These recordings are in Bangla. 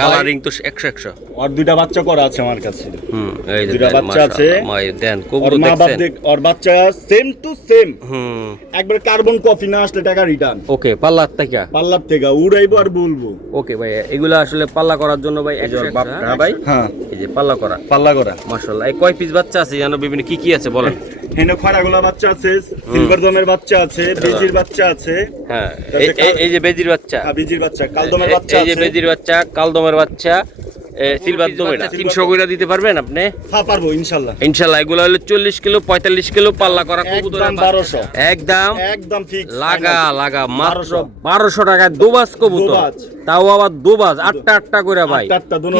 কালারিং তো 100 আর দুইটা বাচ্চা করা আছে আমার কাছে। এই যে দুইটা বাচ্চা আছে। দেন ওর কবুতর মা বাপ দেখছেন। দেখ, ওর বাচ্চা সেম টু সেম। হুম একবার কার্বন কপি না আসলে টাকা রিটার্ন। ওকে পাল্লার থেকে পাল্লার থেকে উড়াইবো আর বলবো। ওকে ভাই এগুলা আসলে পাল্লা করার জন্য ভাই 100 বাপটা ভাই। হ্যাঁ এই যে পাল্লা করা পাল্লা করা। মাশাআল্লাহ। এই কয় পিস বাচ্চা আছে জানো বিভিন্ন কি আছে বলেন? হেনে খরাগোলা বাচ্চা আছে, সিলভার দমের বাচ্চা আছে, বেজির বাচ্চা আছে। হ্যাঁ এই যে বেজির বাচ্চা, বেজির বাচ্চা, কালদমের বাচ্চা এই যে আছে। বেজির বাচ্চা, কালদমের বাচ্চা, সিলভার দমের 300 কইরা দিতে পারবেন আপনি? হ্যাঁ পারবো ইনশাআল্লাহ। ইনশাআল্লাহ। এগুলো হলো 40 কিলো 45 কিলো পাল্লা করা কবুতর। একদম 1200। একদম ফিক্স লাগা মাত্র 1200 টাকায় দুবাজ কবুতর। তাও আবার দুবাজ 8টা করে ভাই।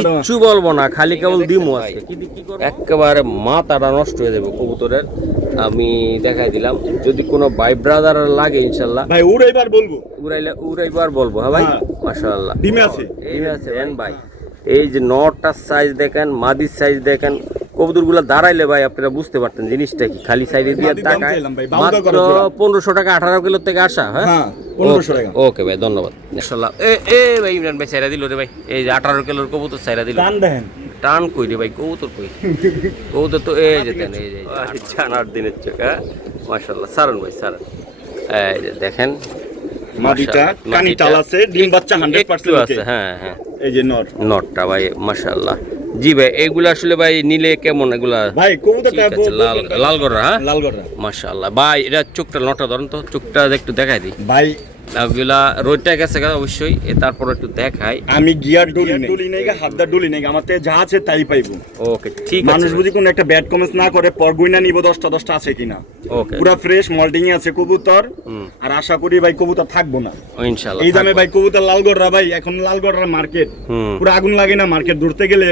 কিচ্ছু বলবো না, খালি কেবল দিমু আছে। একেবারে মাথাটা নষ্ট হয়ে যাবে কবুতরের। আমি দেখাই দিলাম, যদি কোনো ভাই ব্রাদার লাগে ইনশাআল্লাহ ভাই উড়াইবার বলবো। উড়াইবার বলবো। হ্যাঁ ভাই মাশাআল্লাহ। ডিমে আছে দেন ভাই। এই যে নটার সাইজ দেখেন, মাদির সাইজ দেখেন। কবুতরগুলো দাঁড়াইলে ভাই আপনারা বুঝতে পারতেন জিনিসটা কি। খালি সাইডে দিয়ে টাকা মাত্র 1500 টাকা 18 কিলো থেকে আসা। হ্যাঁ 1500 টাকা। ওকে ভাই ধন্যবাদ। মাশাআল্লাহ। ভাই ইমরান ভাই সাইরা দিল রে ভাই। এই যে 18 কিলোর কবুতর সাইরা দিল। টান দেখেন, টান কই রে ভাই, কবুতর কই? কবুতর তো এই যে দেন, এই যে 8 দিনের চোখ। হ্যাঁ মাশাআল্লাহ। সারন ভাই সারন। এই যে দেখেন মাদিটা কানি টাল আছে, ডিম বাচ্চা 100% আছে। হ্যাঁ হ্যাঁ এই যে নটটা ভাই মাশাআল্লাহ। জি ভাই এগুলা আসলে ভাই নিলে কেমন এগুলা? ভাই কবুতরটা লাল গড়া। হ্যাঁ লাল গড়া মাশাআল্লাহ ভাই। এটা চোখটা নটা ধরুন তো, চোখটা একটু দেখাই দিই ভাই। এগুলা রোডটা গেছে অবশ্যই, তারপর একটু দেখাই। আমি গিয়ার ডুলি নেই, হাতদার ডুলি নেই, আমার যা আছে তাই পাইবো। ওকে ঠিক আছে। মানুষ বুঝি কোন একটা ব্যাড কমেন্টস না করে পর গুইনা নিব 10টা আছে কিনা। ওকে পুরো ফ্রেশ মল্টিং আছে কবুতর। আর আশা করি ভাই কবুতর থাকবো না ইনশাআল্লাহ। এই দামে ভাই কবুতর লালগড়রা ভাই, এখন লালগড়রা মার্কেট পুরো আগুন লাগে না। মার্কেট ধরতে গেলে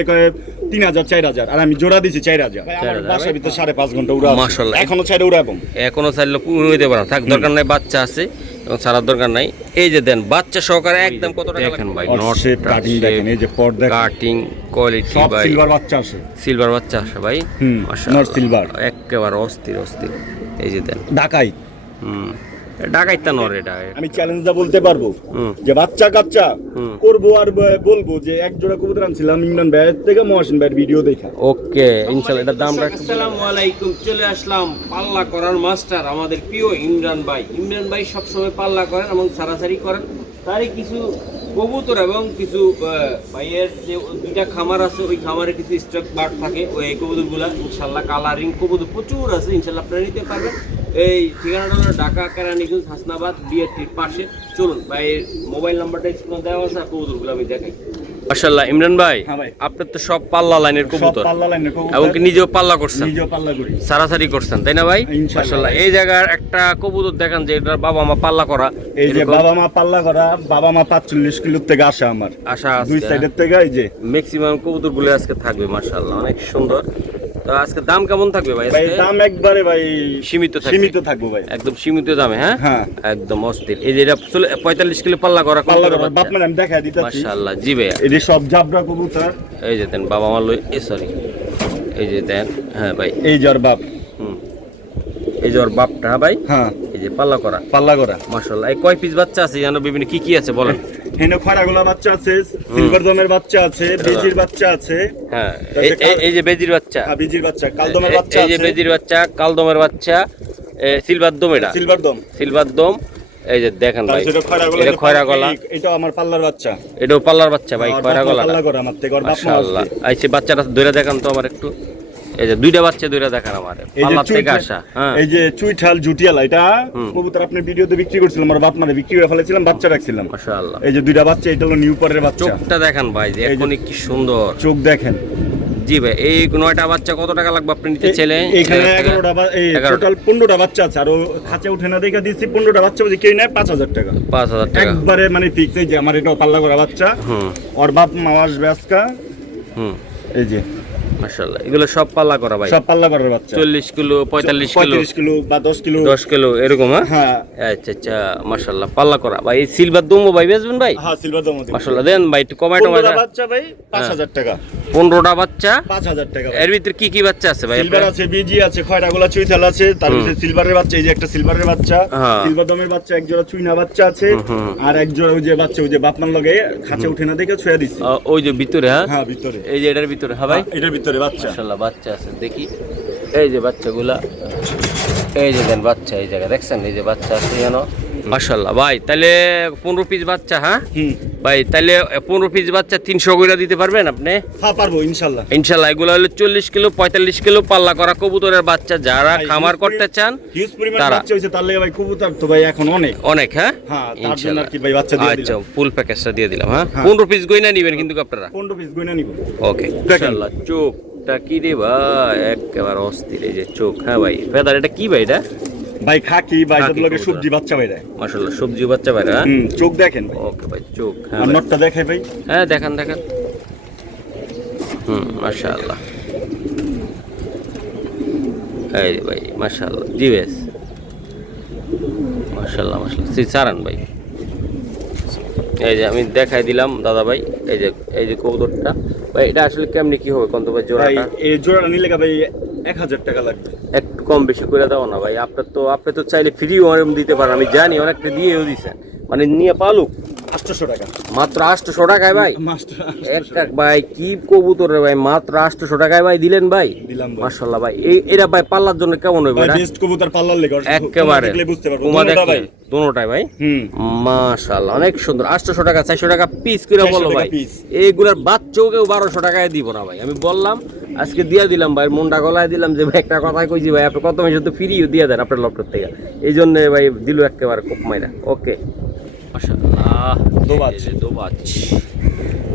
3000 4000, আর আমি জোড়া দিছি 4000। ভাই আমার বাসার ভিতর 5.5 ঘন্টা উড়া মাশাআল্লাহ। এখনো ছাইড়া উড়াবো, এখনো চাইলে হইতে পারে থাক, দরকার নাই। বাচ্চা আছে এবং সারার দরকার নাই। এই যে দেন বাচ্চা সহকারে একদম কত টাকা দেখেন ভাই। নট কাটিং দেখেন, এই যে পর্দা কাটিং কোয়ালিটি ভাই। সিলভার বাচ্চা আছে, সিলভার বাচ্চা আছে ভাই মাশাআল্লাহ। নট সিলভার একেবারে অস্থির। এই যে দেন ঢাকাই ঢাকাইতা নর। এটা আমি চ্যালেঞ্জটা বলতে পারবো যে বাচ্চা কাচ্চা করবো আর বলবো যে এক জোড়া কবুতর আনছিলাম ইমরান ভাইয়ের থেকে, মহসিন ভাইয়ের ভিডিও দেখা। ওকে ইনশাআল্লাহ এটার দামটা। আসসালামু আলাইকুম। চলে আসলাম পাল্লা করার মাস্টার আমাদের প্রিয় ইমরান ভাই। ইমরান ভাই সবসময় পাল্লা করেন এবং সারাসারি করেন। তারই কিছু কবুতর এবং কিছু ভাইয়ের যে দুইটা খামার আছে, ওই খামারে কিছু স্টক বার্ড থাকে। ওই কবুতরগুলা ইনশাআল্লাহ কালারিং কবুতর প্রচুর আছে, ইনশাআল্লাহ আপনারা নিতে পারবেন। এই ঠিকানাটা হলো ঢাকা কেরানীগঞ্জ হাসনাবাদ বিআরটির পাশে। চলুন ভাইয়ের মোবাইল নাম্বারটা স্ক্রিনে দেওয়া আছে, কবুতরগুলো আমি দেখাই। মাশাআল্লাহ ইমরান ভাই, আপনার তো সব পাল্লা লাইনের কবুতর এবং নিজেও পাল্লা করছেন, সারাসারি করছেন, তাই না ভাই? মাশাআল্লাহ। এই জায়গার একটা কবুতর দেখান যে এটার বাবা মা পাল্লা করা। এই যে বাবা মা পাল্লা করা, বাবা মা 45 কিলো থেকে আসা আমার আশা দুই সাইডের থেকে। এই যে ম্যাক্সিমাম কবুতরগুলো আজকে থাকবে মাশাআল্লাহ, অনেক সুন্দর। তো আজকে দাম কেমন থাকবে ভাই? ভাই দাম একবারে ভাই সীমিত থাকবে ভাই, একদম সীমিত দামে। হ্যাঁ হ্যাঁ একদম অস্থির। এই যে এটা 45 কিলো পাল্লা করা বাপ মানে আমি দেখাই দিতেছি মাশাআল্লাহ। জি ভাই এই যে সব জাবরা কবুতর। এই যে দেন বাবা মা লই সরি এই যে দেন। হ্যাঁ ভাই এই যে ওর বাপ, এই যে ওর বাপটা ভাই। হ্যাঁ এই যে পাল্লা করা মাশাআল্লাহ। এই কয় পিস বাচ্চা আছে জানো বিভিন্ন কি আছে বলেন? হেনে খরাগোলা বাচ্চা আছে, সিলভার দমের বাচ্চা আছে, বেজির বাচ্চা আছে। হ্যাঁ এই যে বেজির বাচ্চা, বেজির বাচ্চা, কালদমের বাচ্চা আছে। এই যে বেজির বাচ্চা, কালদমের বাচ্চা, সিলভার দম। এটা সিলভার দম। এই যে দেখেন ভাই এটা খয়রাগলা, এটা আমার পাল্লার বাচ্চা, এটাও পাল্লার বাচ্চা ভাই। খয়রাগলা পাল্লা করে আমার থেকে ওর বাপ মাশাআল্লাহ। আইছে বাচ্চাটা ধরে দেখান তো আমার একটু। এই যে দুইটা বাচ্চা ধরে দেখান আমার পাল্লা থেকে আসা। হ্যাঁ এই যে চুইঠাল জুটিয়ালা, এটা কবুতর আপনি ভিডিওতে বিক্রি করছিলাম, আমার বাপ মানে বিক্রি করে ফেলেছিলাম, বাচ্চা রাখছিলাম মাশাআল্লাহ। এই যে দুইটা বাচ্চা, এটা হলো নিউ পরের বাচ্চা। চোখটা দেখেন ভাই যে এখনই কি সুন্দর চোখ দেখেন। জি ভাই এই 9টা বাচ্চা কত টাকা লাগবে আপনি নিতে চাইলে? এখানে 11টা এই টোটাল 15টা বাচ্চা আছে, আর খাঁচা উঠে না দেখা দিয়েছি 15টা বাচ্চা বুঝি কেউ নেয় 5000 টাকা। 5000 টাকা একবারে মানে ফিক্স। এই যে আমার এটাও পাল্লা করা বাচ্চা, ওর বাপ মা আসবে আজকা। এই যে মাশাআল্লাহ এগুলো সব পাল্লা করা ভাই, সব পাল্লা করার বাচ্চা। 40 কিলো 45 কিলো বা 10 কিলো এরকম। হ্যাঁ আচ্ছা মাশাআল্লাহ পাল্লা করা ভাই। সিলভার দমও ভাই বেচবেন ভাই? হ্যাঁ সিলভার দমও মাশাআল্লাহ। দেন ভাই একটু কমায় বাচ্চা ভাই 5000 টাকা। 15টা বাচ্চা 5000 টাকা। এর ভিতরে কি কি বাচ্চা আছে ভাই? সিলভার আছে, বিজি আছে, খয়রাগুলা চুইতাল আছে, তার ভিতরে সিলভারের বাচ্চা, এই যে একটা সিলভারের বাচ্চা, সিলভার দমের বাচ্চা, এক জোড়া চুইনা বাচ্চা আছে, আর এক জোড়া ওই যে বাচ্চা ওই যে বাপমান লগে খাঁচা উঠে না দেখে ছুঁয়া দিছি। ওই যে ভিতরে, হ্যাঁ হ্যাঁ ভিতরে, এই যে এটার ভিতরে, হ্যাঁ ভাই এটার ভিতরে বাচ্চা, মাশাআল্লাহ বাচ্চা আছে। দেখি এই যে বাচ্চাগুলা, এই যে দেন বাচ্চা, এই জায়গা দেখছেন, এই যে বাচ্চা আছে যেন মাশাআল্লাহ ভাই। তাহলে 15 পিস বাচ্চা, হ্যাঁ ভাই, তাহলে 15 পিস বাচ্চা 300 করে দিতে পারবেন আপনি? হ্যাঁ পারবো ইনশাআল্লাহ। ইনশাআল্লাহ। এগুলো হলো 40 কিলো 45 কিলো পাল্লা করা কবুতরের বাচ্চা, যারা খামার করতে চান হিউজ পরিমাণ তারা। বাচ্চা হইছে, তার লাগি ভাই কবুতর তো ভাই এখন অনেক অনেক, হ্যাঁ হ্যাঁ, তার জন্য আর কি ভাই বাচ্চা দিয়ে দিলাম। আচ্ছা, ফুল প্যাকেজটা দিয়ে দিলাম, হ্যাঁ 15 পিস গয়না নেবেন কিন্তু আপনারা? 15 পিস গয়না নিব। ওকে ইনশাআল্লাহ। চোখটা কি রে ভাই, একেবারে অস্থির এই যে চোখ। হ্যাঁ ভাই ফেদার, এটা কি ভাই? এটা ভাই খাকি ভাই, খাকি তার লগে কবুতর। সবজি বাচ্চা ভাই রে মাশাআল্লাহ সবজি বাচ্চা ভাই, হ্যাঁ চোখ দেখেন ভাই। ওকে ভাই চোখ, হ্যাঁ আর ভাই। নটটা দেখাই ভাই। হ্যাঁ দেখান দেখান। মাশাআল্লাহ, এই যে ভাই মাশাআল্লাহ, জি বেশ মাশাআল্লাহ মাশাআল্লাহ। সারান ভাই, এই যে আমি দেখাই দিলাম দাদা ভাই, এই যে কবুতরটা ভাই, এটা আসলে কেমনি কি হবে কোন তো ভাই? ভাই জোড়াটা এই জোড়া নিলে ভাই 1000 টাকা লাগবে। একটু কম বেশি করে দাও না ভাই। আপনি তো চাইলে ফ্রি দিতে পারেন, আমি জানি অনেকটা দিয়েও দিছেন, মানে নিয়ে পালুক 800 টাকা মাত্র 800 টাকায় ভাই। মাস্টার একটা ভাই কি কবুতর রে ভাই, মাত্র 800 টাকায় ভাই দিলেন ভাই। দিলাম ভাই। মাশাআল্লাহ ভাই। এরা ভাই পাল্লার জন্য কেমন হবে ভাই এটা? বেস্ট কবুতর পাল্লার লেগে একেবারে দেখলে বুঝতে পারবো তোমার দুটোটা ভাই। দোনোটাই ভাই হুম মাশাআল্লাহ অনেক সুন্দর। 800 টাকা 400 টাকা পিস করে 400 বলো টাকা ভাই। piece। এইগুলার বাচ্চাও কেউ 1200 টাকায় দিব না ভাই, আমি বললাম আজকে দিয়ে দিলাম ভাই, মনটা গলায় দিলাম যে ভাই একটা কথা কইছি ভাই, আপনি কত মেশে তো ফ্রিও দিয়ে দেন আপনার লপটের থেকে, এই জন্য ভাই দিল একেবারে কোপ মাইরা। ওকে মাশাআল্লাহ, দোবাজ। এই যে দোবাজ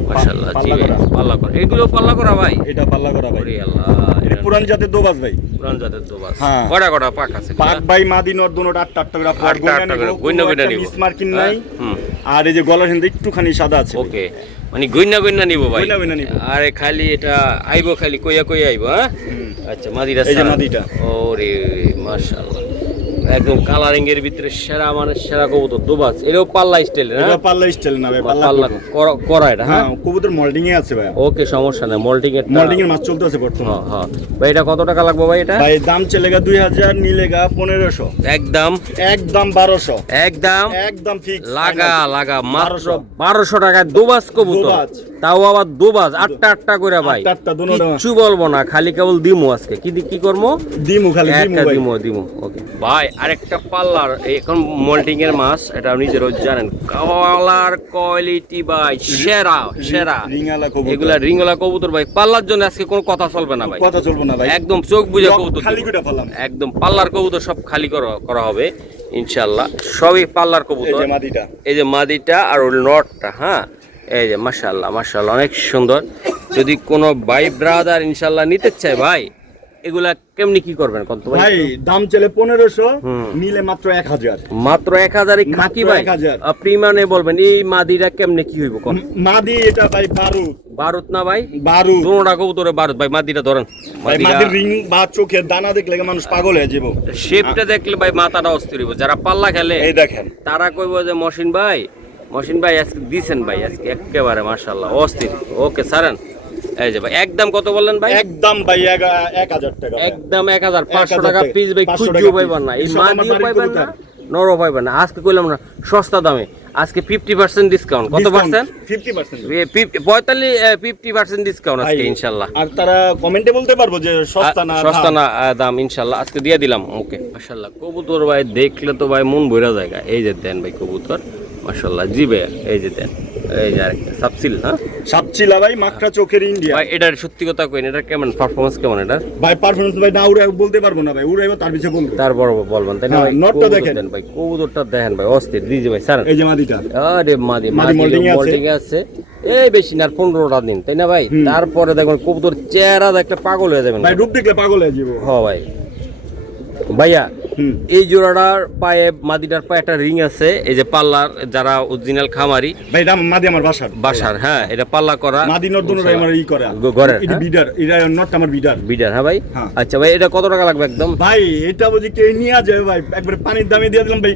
মাশাআল্লাহ, জি পাল্লা ভাই করা। পাল্লা করা, এগুলো পাল্লা করা ভাই। এটা পাল্লা করা ভাই, ওরে আল্লাহ, এটা পুরান জাতের দোবাজ ভাই। পুরান জাতের দোবাজ। হ্যাঁ। কটা কটা পাক আছে? পাক ভাই মাদি নর দুনোটা 8 8 করে আপনার আটটা আটটা করে গইনা গইনা নিব। মিস মার্কিং নাই। হুম। আর এই যে গলার হিন্দে একটুখানি সাদা আছে। ওকে, মানে গইনা গইনা নিব ভাই। গইনা গইনা নিব। আরে খালি এটা আইবো, খালি কইয়া কইয়া আইবো, হ্যাঁ আচ্ছা। মাদিরা এই যে সারা। মাদিটা। ওরে মাশাআল্লাহ, একদম কালারিং এর ভিতরে সেরা, মানে সেরা কবুতর দোবাজ। এটাও পাল্লা স্টাইল না? এটা পাল্লা স্টাইল না ভাই, পাল্লা পাল্লা করা এটা, হ্যাঁ হ্যাঁ কবুতর মোল্ডিং এ আছে ভাই। ওকে সমস্যা নাই, মোল্টিং এর মোল্ডিং এর মাছ চলতে আছে বর্তমানে। হ্যাঁ হ্যাঁ ভাই। এটা কত টাকা লাগবে ভাই? এটা ভাই দাম চলেগা 2000, নিলেগা 1500, একদম একদম 1200, একদম একদম ফিক্স লাগা মাত্র 1200 টাকায় দোবাজ কবুতর, দোবাজ। তাও আবার দোবাজ আটটা আটটা করে ভাই। আটটা দোনোটা। কিচ্ছু বলবো না, খালি কেবল দিমু আজকে। কি করবো? দিমু খালি দিমু একটা ভাই। দিমু। ওকে ভাই, আরেকটা পাল্লার এখন মোল্টিং এর মাছ, এটা নিজেরও জানেন, কালার কোয়ালিটি ভাই সেরা। রিংআলা কবুতর। এগুলা রিংওয়ালা কবুতর ভাই, পাল্লার জন্য আজকে কোনো কথা চলবে না ভাই, কথা চলবো না ভাই, একদম চোখ বুঝে কবুতর খালি দিব। কইটা পালাম। একদম পাল্লার কবুতর সব খালি করা হবে ইনশাআল্লাহ, সবই পাল্লার এই কবুতর। যে মাদিটা, এই যে মাদিটা আর ওই নটটা, হ্যাঁ এই যে মাশাআল্লাহ অনেক সুন্দর। যদি কোনো ভাই ব্রাদার ইনশাআল্লাহ নিতে চায় ভাই, এগুলা কেমনি কি করবেন কত ভাই? ভাই দাম চলে 1500, নিলে মাত্র 1000। মাত্র 1000 খাকি ভাই। মাত্র 1000। আপনি মানে বলবেন এই মাদিটা কেমনে কি হইব কোন? মাদি এটা ভাই বারুদ না ভাই? বারুদ। দুটোটা কবুতরে বারুদ ভাই। মাদিটা ধরেন, ভাই মাদির রিং বা চোখের দানা দেখলে মানুষ পাগল হয়ে যাবো। শেপটা দেখলে ভাই মাথাটা অস্থির হইব। যারা পাল্লা খেলে এই দেখেন, তারা কইব যে মহসিন ভাই আজকে দিছেন ভাই, আজকে একেবারে মাশাআল্লাহ অস্থির। ওকে সারেন। এই যে ভাই একদম কত বললেন ভাই? একদম ভাই 1000 টাকা ভাই। একদম 1500 টাকা 1000 পিস ভাই। 500 খুঁজো টাকা পাইবেন না, এই পিস। মাদিও পাইবেন না, নরও পাইবেন না। আজকে কইলাম না সস্তা দামে, আজকে 50% ডিসকাউন্ট। কত পার্সেন্ট? 50%। 50% ডিসকাউন্ট আজকে ইনশাআল্লাহ। আর তারা কমেন্টে বলতে পারবো যে সস্তা না দাম ইনশাআল্লাহ আজকে দিয়ে দিলাম। ওকে মাশাআল্লাহ। কবুতর ভাই দেখলে তো ভাই মন ভরা জায়গা। এই যে দেন ভাই কবুতর মাশাআল্লাহ, জি ভাই এই যে দেন, এই যে আরেকটা সাপসিল, হ্যাঁ সাপচিলা ভাই, মাকড়া চোখের ইন্ডিয়া ভাই। এটার সত্যি কথা কইন, এটা কেমন পারফরম্যান্স কেমন এটা ভাই? পারফরম্যান্স ভাই না উড়ে বলতে পারবো না ভাই, উড়াইবো তার পিছে বলবো। তারপর বলবেন তাই না হ্যাঁ, ভাই? নটটা দেখেন ভাই, কবুতরটা দেখেন ভাই অস্থির। দিজি ভাই স্যার, এই যে মাদিটা, আরে মাদি molding এ আছে। মোল্ডিং আছে। এই বেশি না, 15টা দিন তাই না ভাই? তারপরে দেখবেন কবুতর চেহারা দেখলে পাগল হয়ে যাবেন ভাই রূপ দেখলে পাগল হয়ে যাবো। হ্যাঁ ভাই। ভাইয়া হুম। এই জোড়াটার পায়ে মাদিটার পায়ে একটা রিং আছে, এই যে পাল্লার যারা অরিজিনাল খামারি ভাই এটা মাদি আমার বাসার, হ্যাঁ এটা পাল্লা করা মাদি নট দুটোই আমার ই করে ঘরের, এটা বিডার, এটা নট আমার বিডার। বিডার, হ্যাঁ ভাই। হ্যাঁ। আচ্ছা ভাই, এটা কত টাকা লাগবে একদম? ভাই এটা বুঝি কে নিয়ে যাবে ভাই, একবারে পানির দামে দিয়ে দিলাম ভাই।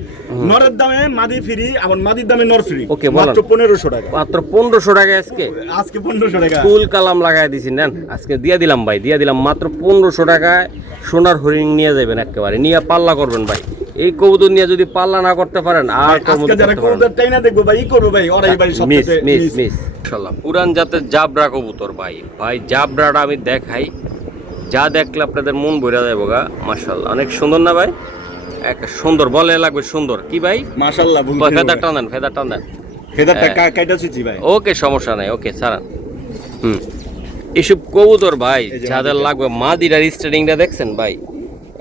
নরের দামে মাদি ফ্রি, আবার মাদির দামে নর ফ্রি। ওকে, মাত্র 1500 টাকা। মাত্র 1500 টাকা আজকে 1500 টাকা ফুল কালাম লাগাই দিছি, নেন আজকে দিয়ে দিলাম ভাই, দিয়ে দিলাম মাত্র 1500 টাকায় সোনার হরিণ নিয়ে যাবেন, একেবারে নিয়ে পাল্লা করবেন ভাই। এই কবুতর নিয়ে যদি পাল্লা না করতে পারেন আর আজকে যারা কবুতর টাইনা দেখবো ভাই ই করবো ভাই, ওরাই ভাই মিস সবচেয়ে মিস মিস। মাশাআল্লাহ পুরান জাতের জাবরা কবুতর ভাই, ভাই জাবরাটা আমি দেখাই, যা দেখলে আপনাদের মন ভরে যাবে গা। মাশাআল্লাহ অনেক সুন্দর না ভাই, একটা সুন্দর বলে লাগবে সুন্দর কি ভাই? মাশাআল্লাহ ফেদার টান দেন, ফেদার টান দেন, ফেদারটা কাইটা সুচি ভাই। ওকে সমস্যা নাই, ওকে ছাড়ান। এসব কবুতর ভাই যাদের লাগবে, মাদিরার স্টার্টিংটা দেখছেন ভাই,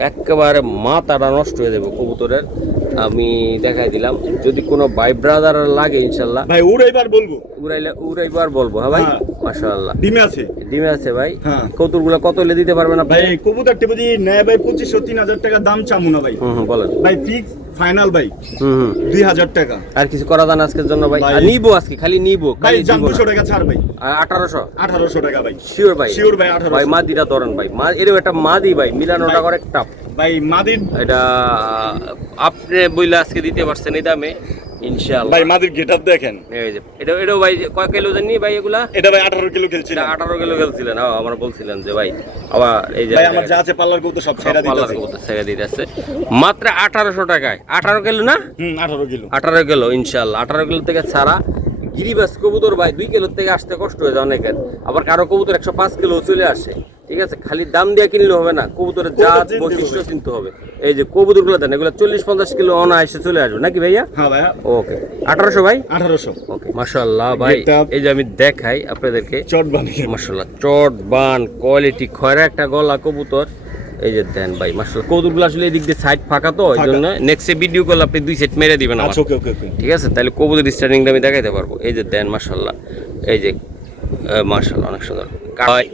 একেবারে মাথাটা নষ্ট হয়ে যাবে কবুতরের। আমি দেখাই দিলাম, যদি কোনো ভাই ব্রাদার লাগে ইনশাল্লাহ ভাই উড়াইবার বলবো, উড়াইবার বলবো। হ্যাঁ ভাই, হ্যাঁ। মাশাআল্লাহ ডিমে আছে, ডিমে আছে ভাই। হ্যাঁ। কবুতরগুলো কত হলে দিতে পারবেন আপনি? ভাই কবুতরটা বুঝি নেয় ভাই 2500-3000 টাকা দাম চামু না ভাই। বলেন ভাই ফিক্স ফাইনাল ভাই 2000 টাকা। আর কিছু করা যান আজকের জন্য ভাই? ভাই। আর নিবো আজকে, খালি নিবো, ভাই খালি জান দিব না। 200 টাকা ছাড় ভাই। 1800 টাকা ভাই। শিওর ভাই? শিওর ভাই 1800 ভাই মাদিটা ধরেন ভাই, এরকম একটা মাদি ভাই মিলানোটা করে টাপ। ভাই মাদির, এটা আপনি বইলে আজকে দিতে পারছেন এই দামে ইনশাআল্লাহ। ভাই মাদির গেটআপ দেখেন। এই যে এটাও ভাই কয় কিলো জানি ভাই এগুলা? এটা ভাই 18 কিলো খেলছিল। এটা 18 কিলো খেলছিলেন, হ্যাঁ আমরা বলছিলেন যে ভাই আবার এই যে ভাই আমার যা আছে পাল্লার কবুতর সব ছেড়ে দিতেছে। ছেড়ে দিতেছে মাত্র 1800 টাকায়। 18 কিলো না? 18 কিলো। 18 কিলো ইনশাআল্লাহ। 18 কিলো থেকে ছাড়া গিরিবাস কবুতর ভাই 2 কিলো থেকে আসতে কষ্ট হয়ে যায় অনেকের, আবার কারো কবুতর 105 কিলো চলে আসে। ঠিক আছে, খালি দাম দিয়ে কিনলে হবে না, কবুতরের জাত বৈশিষ্ট্য চিনতে হবে। এই যে কবুতরগুলো দেন, এগুলো 40-50 কিলো অনায়াসে চলে আসবে নাকি ভাইয়া? হ্যাঁ ভাইয়া। ওকে 1800 ভাই। 1800 ওকে মাশাআল্লাহ ভাই। এই যে আমি দেখাই আপনাদেরকে, চট বানিয়ে মাশাআল্লাহ চট বান কোয়ালিটি খয়রা একটা গলা কবুতর। এই যে দেন ভাই মাশাআল্লাহ, কবুতরগুলো আসলে এদিক দিয়ে সাইড ফাঁকা তো, এই জন্য নেক্সট ভিডিও কল আপনি 2 সেট মেরে দিবেন আমার। আচ্ছা ওকে ওকে ওকে ঠিক আছে, তাহলে কবুতর স্টার্টিংটা আমি দেখাইতে পারবো। এই যে দেন মাশাআল্লাহ, এই যে মাশাআল্লাহ অনেক সুন্দর।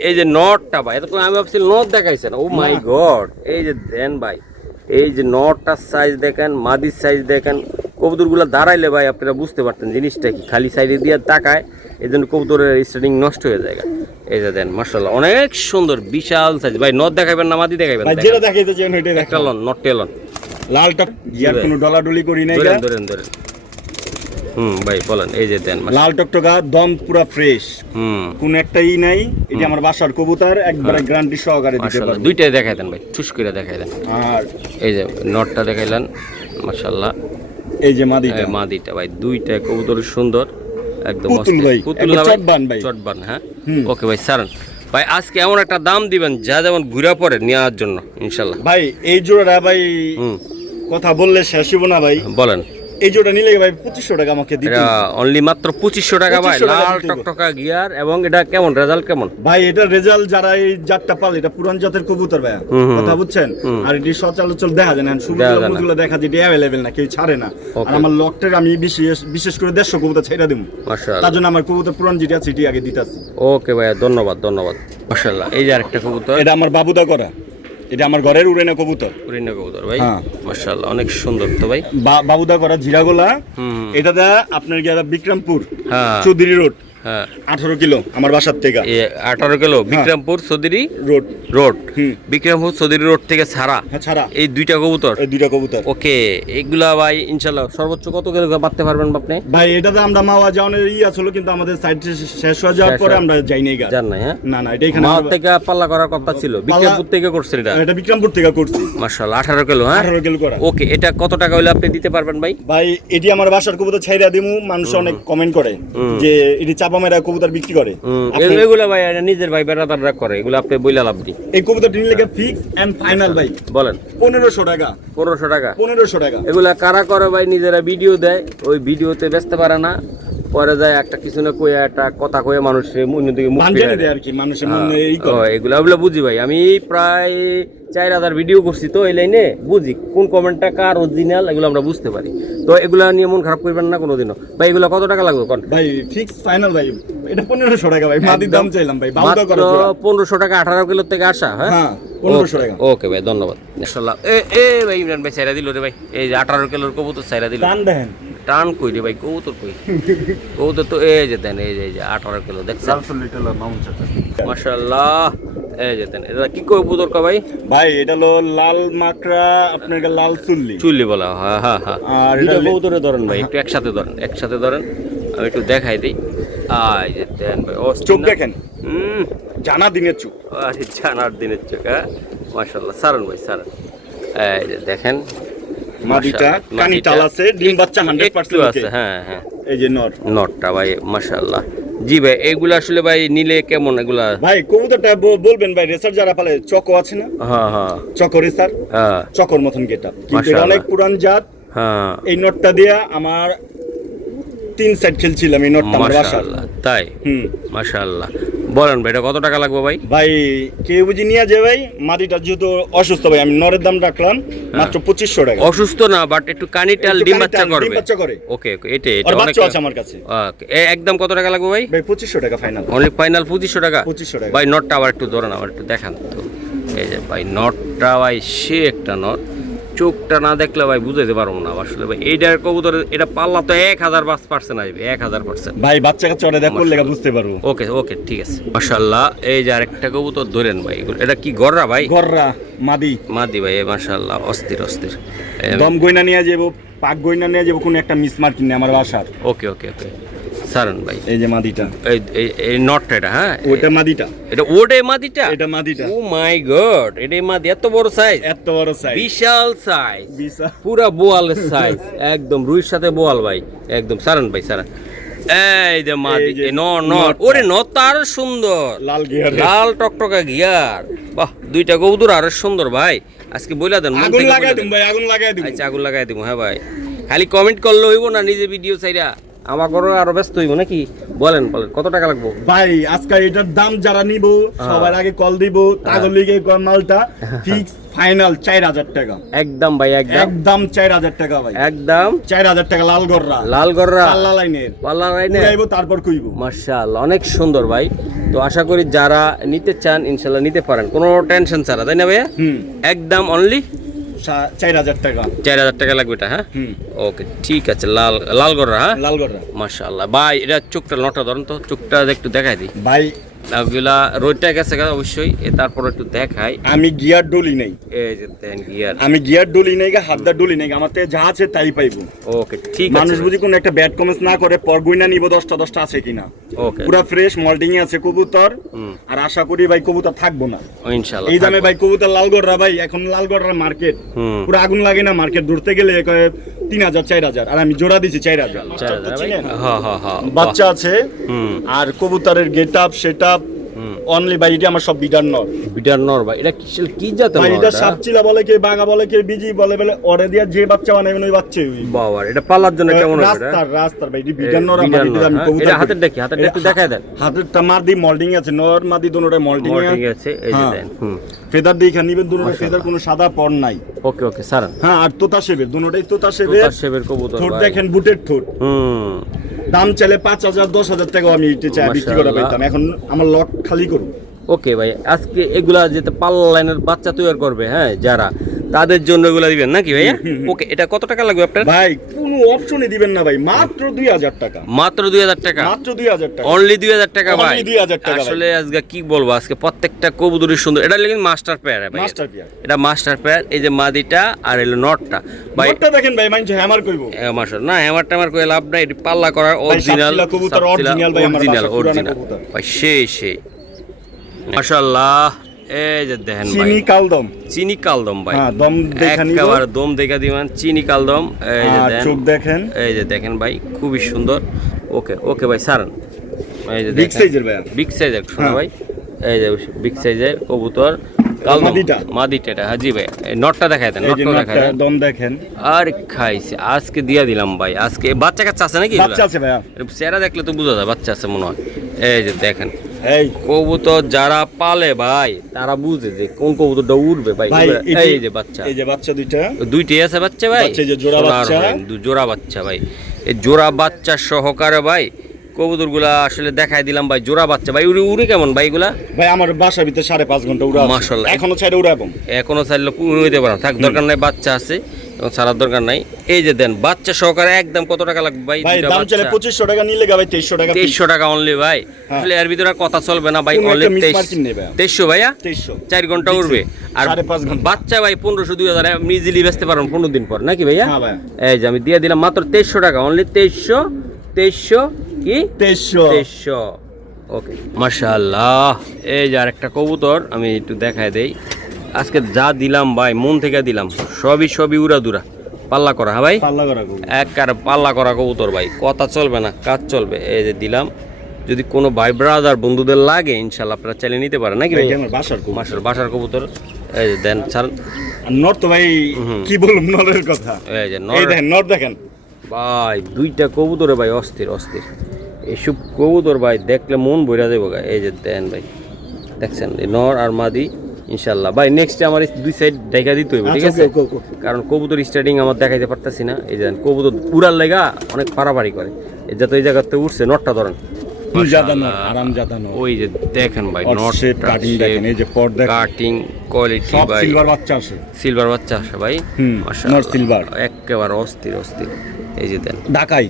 এই যে নটটা ভাই, এতক্ষণ আমি ভাবছি নট দেখাইছেন, ও মাই গড। এই যে দেন ভাই, এই যে নটটার সাইজ দেখেন, মাদির সাইজ দেখেন। কবুতরগুলো দাঁড়াইলে ভাই আপনারা বুঝতে পারতেন জিনিসটা কি, খালি সাইডে দিয়ে তাকায়, এই জন্য কবুতরের স্টার্টিং নষ্ট হয়ে যায়। এই যে দেন মাশাআল্লাহ অনেক সুন্দর বিশাল সাইজ। ভাই নট দেখাইবেন না মাদি দেখাইবেন? ভাই যেটা দেখাইতে চান ওইটাই একটা দেখান। লন, নট টেলন লাল টক ইয়ার কোনো ডলাডলি করি নাই। ধরেন ধরেন ধরেন। ভাই বলেন। এই যে দেন লাল টকটকা দম পুরা ফ্রেশ, কোন একটাই নাই। এটা আমার বাসার কবুতর, একবারে গ্যারান্টি সহকারে দিতে মাশাআল্লাহ। পারবো। দুইটাই দেখাই দেন ভাই, ঠুস করে দেখাই দেন। আর এই যে নটটা দেখাইলেন মাশাআল্লাহ। এই যে মাদিটা, মাদিটা ভাই দুইটা কবুতর সুন্দর একদম পুতুল ভাই, পুতুল না চটবান ভাই, চটবান। হ্যাঁ ওকে ভাই সারান ভাই, আজকে এমন একটা দাম দিবেন যা যেমন ঘুরা পড়ে নেওয়ার জন্য ইনশাআল্লাহ। ভাই এই জোড়াটা ভাই কথা বললে শেষ হইব না ভাই। বলেন। এই জোড়া নিলে ভাই 2500 টাকা আমাকে দিতে। এটা অনলি মাত্র 2500 টাকা ভাই, 2500 টাকা লাল দিতে টকটকা গিয়ার। এবং এটা কেমন রেজাল্ট কেমন ভাই? এটা রেজাল্ট যারা এই জাতটা পাল, এটা পুরান জাতের কবুতর ভাই, কথা বুঝছেন? আর এটি সচরাচর দেখা যায় না, সুবিধাগুলো দেখা যায়, এটা অ্যাভেলেবেল না, কেউ ছাড়ে না। আর আমার লকটের আমি বিশেষ করে 150 কবুতর ছেড়ে দেব, মাশাআল্লাহ। তার জন্য আমার কবুতর পুরান যেটা আছে এটি আগে দিতাছি। ওকে ভাইয়া, ধন্যবাদ ধন্যবাদ মাশাআল্লাহ। এই যে আরেকটা কবুতর, এটা আমার বাবুদা করা, এটা আমার ঘরের উড়ে না কবুতর, উড়িনা কবুতর ভাই। হ্যাঁ। মাশাআল্লাহ অনেক সুন্দর তো ভাই। বাবুদা করা জিরাগোলা। এটা দা আপনার গিয়ে বিক্রমপুর হ্যাঁ চৌধুরী রোড। হ্যাঁ 18 কিলো আমার বাসার থেকে। 18 kilo Bikrampur Chowdhury road road Bikrampur Chowdhury road থেকে ছাড়া। হ্যাঁ ছাড়া এই দুইটা কবুতর, এই দুইটা কবুতর। ওকে এগুলা ভাই ইনশাআল্লাহ সর্বোচ্চ কত কিলো বাড়তে পারবেন আপনি? ভাই এটাতে আমরা মাওয়া যাওয়ার ছিল, কিন্তু আমাদের সাইড শেষ হয়ে যাওয়ার পরে আমরা যাই নাই গা। জান নাই? হ্যাঁ না না, এটা এখানে মাওয়া থেকে পাল্লা করার কথা ছিল, বিক্রমপুর থেকে করছেন এটা? এটা বিক্রমপুর থেকে করছি। মাশাআল্লাহ 18 কিলো। হ্যাঁ 18 কিলো করা। ওকে, এটা কত টাকা হইলে আপনি দিতে পারবেন ভাই? ভাই এটি আমার বাসার কবুতর ছাইরা দিমু, মানুষ অনেক কমেন্ট করে যে এটি চাপা মেরা কবুতর বিক্রি করে। এগুলো ভাই এটা নিজের ভাই বেড়াদাররা করে, এগুলো আপনি বইলা লাভ দি। এই কবুতরটি নিলে ফিক্স এন্ড ফাইনাল ভাই বলেন 1500 টাকা। 1500 টাকা? 1500 টাকা। এগুলা কারা করে ভাই? নিজেরা ভিডিও দেয়, ওই ভিডিওতে বেচতে পারে না, পরে যায় একটা কিছু না কয়ে একটা কথা কয়ে মানুষের অন্যদিকে মুখ বানজানি ফিরায় দেয় দেয়। আর কি মানুষের মনে এই ও, করে এগুলা বুঝি ভাই, আমি প্রায় 4000 ভিডিও করছি তো এই লাইনে, বুঝি কোন কমেন্টটা কার অরিজিনাল এগুলো আমরা বুঝতে পারি। তো এগুলা নিয়ে মন খারাপ করবেন না কোনোদিনও ভাই। এগুলা কত টাকা লাগবে কোন ভাই ফিক্স ফাইনাল ভাই, এটা 1500 টাকা ভাই, মাদির দাম চাইলাম ভাই, বাউদা মাত্র করে জোড়া। 1500 টাকা 18 কিলো থেকে আসা। হ্যাঁ হ্যাঁ 1500 টাকা। ওকে ভাই, ধন্যবাদ। মাশাআল্লাহ। এ ভাই ইমরান ভাই সাইরা দিল রে ভাই, এই যে 18 কিলোর কবুতর সাইরা দিল। টান দেন টান কই রে ভাই, কবুতর কই? কবুতর তো এই যে দেন, এই যে 18 কিলো দেখছেন। মাশাআল্লাহ, এই যে দেন। এটা কি কবুতর কা ভাই? ভাই এটা হলো লাল মাকড়া, আপনার লাল চুল্লি। চুল্লি বলা, হ্যাঁ হ্যাঁ হ্যাঁ। আর এটা এটা কবুতরে ধরেন ভাই, একটু একসাথে ধরেন, একসাথে ধরেন, আমি একটু দেখাই দিই। এই যে দেন ভাই, চোখ দেখেন, হুম, জানা দিনের চোখ। আরে জানার দিনের চোখ। হ্যাঁ মাশাআল্লাহ, সারন ভাই সারন। এই যে দেখেন মাদিটা কানি টাল আছে, ডিম বাচ্চা 100% আছে। হ্যাঁ হ্যাঁ, এই যে নর নটটা ভাই মাশাআল্লাহ। জি ভাই, এইগুলা আসলে ভাই নিলে কেমন এগুলা? ভাই কবুতরটা বলবেন ভাই, রেসার যারা পালে চকো আছে না, হ্যাঁ হ্যাঁ চকো রেসার, হ্যাঁ চকর মতন গেটআপ, কিন্তু এটা মাশাআল্লাহ। অনেক পুরান জাত। হ্যাঁ এই নটটা দিয়া আমার 3 সেট খেলছিলাম এই নটটা আমার বাসার। মাশাআল্লাহ, তাই? হুম মাশাআল্লাহ। বলেন ভাই, এটা কত টাকা লাগবে ভাই? ভাই কেউ বুঝি নিয়ে যে ভাই, মাদিটা যেহেতু অসুস্থ ভাই, আমি নরের দাম রাখলাম মাত্র 2500 টাকা। অসুস্থ না, বাট একটু কানিটাল, একটু ডিম কানিটাল, বাচ্চা ডিম করবে। বাচ্চা করে। ওকে ওকে, এটা আর অনেক বাচ্চা আছে আমার কাছে। ওকে, একদম কত টাকা লাগবে ভাই? ভাই 2500 টাকা ফাইনাল। অনলি ফাইনাল 2500 টাকা। 2500 টাকা। ভাই নটটা আবার একটু ধরেন, আবার একটু দেখান তো। এই যে ভাই নটটা ভাই, সে একটা নট, চোখটা না দেখলে ভাই বুঝাইতে পারবো না আসলে ভাই। এইটার কবুতরের এটা পাল্লা তো 1000% আসবে, 1000%। ভাই বাচ্চা কাচ্চা অর্ডার করলে বুঝতে পারবো। ওকে ওকে, ঠিক আছে মাশাআল্লাহ। এই যে আরেকটা কবুতর ধরেন ভাই, এটা কি গররা ভাই? গররা মাদি। মাদি ভাই, মাশাআল্লাহ, অস্থির অস্থির। দম গয়না নিয়ে যাবো, পাক গয়না নিয়ে যাবো, কোনো একটা মিসমার্কিং নেই আমার বাসার। ওকে ওকে ওকে, সারন ভাই। এই যে মাদিটা, এই এই এই নটটা এটা, হ্যাঁ ওইটা মাদিটা, এটা ওটাই মাদিটা? এটা মাদিটা। ও মাই গড, এটাই মাদি, এত বড় সাইজ, এত বড় সাইজ, বিশাল সাইজ, বিশাল। পুরা বোয়ালের সাইজ, একদম রুইর সাথে বোয়াল ভাই, একদম। সারন ভাই সারন। এই যে মাদি, এই যে এই নর, নটটা। ওরে নর তো আরো সুন্দর, লাল গিয়ার, লাল টকটকা গিয়ার। বাহ, দুইটা কবুতর আরো সুন্দর ভাই। আজকে বইলা দেন, মন আগুন থেকে লাগাই বইলা দিম দেন। ভাই, আগুন লাগাই দিম। আচ্ছা, আগুন লাগাই দিব। হ্যাঁ ভাই, খালি কমেন্ট করলে হইব না, নিজে ভিডিও চাইরা আমাকে আরো ব্যস্ত হইব নাকি? বলেন বলেন, কত টাকা লাগবে ভাই আজকে এটার দাম যারা নিব সবার আগে কল দিব, তাগর লিগে মালটা ফিক্স ফাইনাল 4000 টাকা একদম ভাই, একদম একদম 4000 টাকা ভাই, একদম 4000 টাকা। লাল গররা, লাল গররা, পাল্লা লাইনের, পাল্লা লাইনে উড়াইবো তারপর কইব। মাশাআল্লাহ, অনেক সুন্দর ভাই। তো আশা করি যারা নিতে চান ইনশাআল্লাহ নিতে পারেন, কোনো টেনশন ছাড়া, তাই না ভাইয়া? একদম অনলি 4000 টাকা। 4000 টাকা লাগবে এটা। হ্যাঁ ওকে, ঠিক আছে। লাল লাল গররা, হ্যাঁ লাল গররা মাশাআল্লাহ ভাই। এটা চোখটা নটা ধরেন তো, চোখটা একটু দেখাই দিই ভাই। ওগুলা রোডটা গেছে অবশ্যই, তারপর একটু দেখাই। আমি গিয়ার ডলি নাই, এই যে দেন গিয়ার, আমি গিয়ার ডলি নাই, হাতদার ডলি নাই, আমার থেকে যা আছে তাই পাইবো। ওকে ঠিক আছে। মানুষ বুঝি কোন একটা ব্যাড কমেন্টস না করে, পর গইনা নিব 10টা আছে কিনা। ওকে, পুরা ফ্রেশ মল্টিং আছে কবুতর, আর আশা করি ভাই কবুতর থাকবো না ইনশাআল্লাহ। এই দামে ভাই কবুতর। লালগড়রা ভাই, এখন লালগড়রা মার্কেট পুরো আগুন লাগে না, মার্কেট ধরতে গেলে 3000 4000, আর আমি জোড়া দিছি 4000। হ্যাঁ হ্যাঁ হ্যাঁ, বাচ্চা আছে, আর কবুতরের গেটআপ সেটআপ অনলি ভাই। এটা আমার সব বিডার নর, বিডার নর ভাই। এটা কি জাতের ভাই? নর? এটা সাপচিলা বলে, কে বাগা বলে, কে বিজি বলে, বলে ওরে দিয়া যে বাচ্চা বানাবেন ওই বাচ্চাই ওই। বাবা, এটা পালার জন্য কেমন হবে? রাস্তার ভাই, এটা বিডার নর। আমার এটা আমি কবুতর, এটা হাতের দেখি, হাতের একটু দেখায় দেন। হাতেরটা মাদি মোল্ডিং আছে, নর মাদি দুটোরে মোল্ডিং আছে। এই যে দেন, ফেদার দেখে নিবেন, দুটোরে ফেদার, কোনো সাদা পর নাই। ওকে ওকে সারান। হ্যাঁ, আর তোতা শেবের, দুটোটাই তোতা শেবের। তোতা শেবের কবুতর ঠোঁট ভাই। দেখেন, বুটের ঠোঁট। দাম চাইলে 5000 10,000 টাকা আমি এটা চাই বিক্রি করা পাইতাম, এখন আমার লট খালি করুন। ওকে ভাই, আজকে এগুলা যেতে পাল্লা লাইনের বাচ্চা তৈরি করবে, হ্যাঁ যারা, তাদের জন্য এগুলা দিবেন নাকি ভাইয়া? ওকে, এটা কত টাকা লাগবে আপনার? ভাই কোনো অপশনই দিবেন না ভাই, মাত্র 2000 টাকা। মাত্র 2000 টাকা? মাত্র 2000 টাকা, অনলি 2000 টাকা ভাই। অনলি 2000 টাকা। আসলে আজকে কি বলবো, আজকে প্রত্যেকটা কবুতরই সুন্দর। এটা কিন্তু মাস্টার পেয়ার ভাই, মাস্টার পেয়ার। এটা মাস্টার পেয়ার। এই যে মাদিটা আর এলো নটটা ভাই, নটটা দেখেন ভাই, মাইন্ড হ্যামার কইবো। মাস্টার না, হ্যামার টামার কই লাভ নাই, এটা পাল্লা করার অরিজিনাল কবুতর, অরিজিনাল ভাই, আমার বাসার পুরানো কবুতর ভাই, সেই মাশাআল্লাহ। এই যে দেখেন ভাই, চিনি কালদম, চিনি কালদম ভাই। হ্যাঁ, দম দেখা নিব, একেবারে দম দেখা দিবেন, চিনি কালদম। এই যে দেন, চোখ দেখেন, এই যে দেখেন ভাই, খুবই সুন্দর। ওকে ওকে ভাই, সারান। এই যে বিগ সাইজের ভাই, বিগ সাইজের শোনা ভাই, এই যে বিগ সাইজের কবুতর। কালদম মাদিটা মাদিটা এটা হাজি ভাই এই নটটা দেখায় দেন এই যে নটটা দেখায় নটটা দেন দম দেখেন আর খাইছে আজকে দিয়া দিলাম ভাই আজকে বাচ্চা কাচ্চা আছে নাকি বাচ্চা আছে ভাইয়া চেহারা দেখলে তো বোঝা যায় বাচ্চা আছে মনে হয় এই যে দেখেন এই কবুতর যারা পালে ভাই তারা বুঝে যে কোন কবুতরটা উঠবে ভাই ভাই এই যে বাচ্চা এই যে বাচ্চা দুইটা দুইটাই আছে বাচ্চা ভাই বাচ্চা, এই যে জোড়া সোনার বাচ্চা। হরিণ, জোড়া বাচ্চা ভাই এই জোড়া বাচ্চা সহকারে ভাই কবুতরগুলা আসলে দেখাই দিলাম ভাই জোড়া বাচ্চা ভাই উড়ে উড়ে কেমন ভাই এগুলা ভাই আমার বাসার ভিতরে 5.5 ঘন্টা উড়া আছে। মাশাআল্লাহ। এখনো ছাইড়ে উড়াবো এখনো চাইলে উড়ে পারো থাক দরকার নাই বাচ্চা আছে এবং ছাড়ার দরকার নাই এই যে দেন বাচ্চা সহকারে একদম কত টাকা লাগবে ভাই ভাই দুইটা দাম চলে বাচ্চা 2500 টাকা নিলে ভাই 2300 টাকা 2300 টাকা অনলি ভাই আসলে এর ভিতরে আর কথা চলবে না ভাই কোনো অনলি একটা mismarking নেই ভাইয়া। 2300 ভাইয়া 2300 4 ঘন্টা উড়বে আর 5.5 ঘন্টা। বাচ্চা ভাই 1500 2000 আপনি ইজিলি বেচতে পারেন 15 দিন পর নাকি ভাইয়া হ্যাঁ ভাইয়া। এই যে আমি দিয়ে দিলাম মাত্র 2300 টাকা অনলি 2300 কি 2300 ওকে মাশাআল্লাহ এই যে আরেকটা কবুতর আমি একটু দেখায় দেই আজকে যা দিলাম ভাই মন থেকে দিলাম সবই উড়াদুরা পাল্লা করা হ্যাঁ ভাই পাল্লা করা গো। একবার পাল্লা করা কবুতর ভাই কথা চলবে না কাজ চলবে এই যে দিলাম যদি কোনো ভাই ব্রাদার বন্ধুদের লাগে ইনশাআল্লাহ আপনারা চালিয়ে নিতে পারেন নাকি ভাই এটা আমার বাসার কবুতর। মাশাআল্লাহ বাসার কবুতর এই যে দেন ছাড় আর নর তো ভাই কি বলবো নরের কথা এই যে এই দেখেন নর দেখেন ভাই দুইটা কবুতরে ভাই অস্থির এইসব কবুতর ভাই দেখলে মন ভরে যাবো গা এই যে দেন ভাই দেখছেন এই নর আর মাদি ইনশাল্লাহ ভাই নেক্সট আমার এই দুই সাইড দেখা দিতে হইবে ঠিক আচ্ছা, আছে কো, কো, কো। কারণ কবুতর স্টার্টিং আমার দেখাইতে পারতাছি না এই যে কবুতর উড়ার লেগা অনেক পারাপারি করে এই যাতে ওই জায়গাতে উঠছে নটটা ধরেন জাদা নর আরাম জাদা নর ওই যে দেখেন ভাই ওর নট shape, cutting দেখেন, এই যে পট দেখেন। কাটিং কোয়ালিটি সব ভাই সিলভার বাচ্চা আছে সিলভার বাচ্চা আসে ভাই হুম, মাশাআল্লাহ নর silver। একেবারে অস্থির এই যে দেন ঢাকাই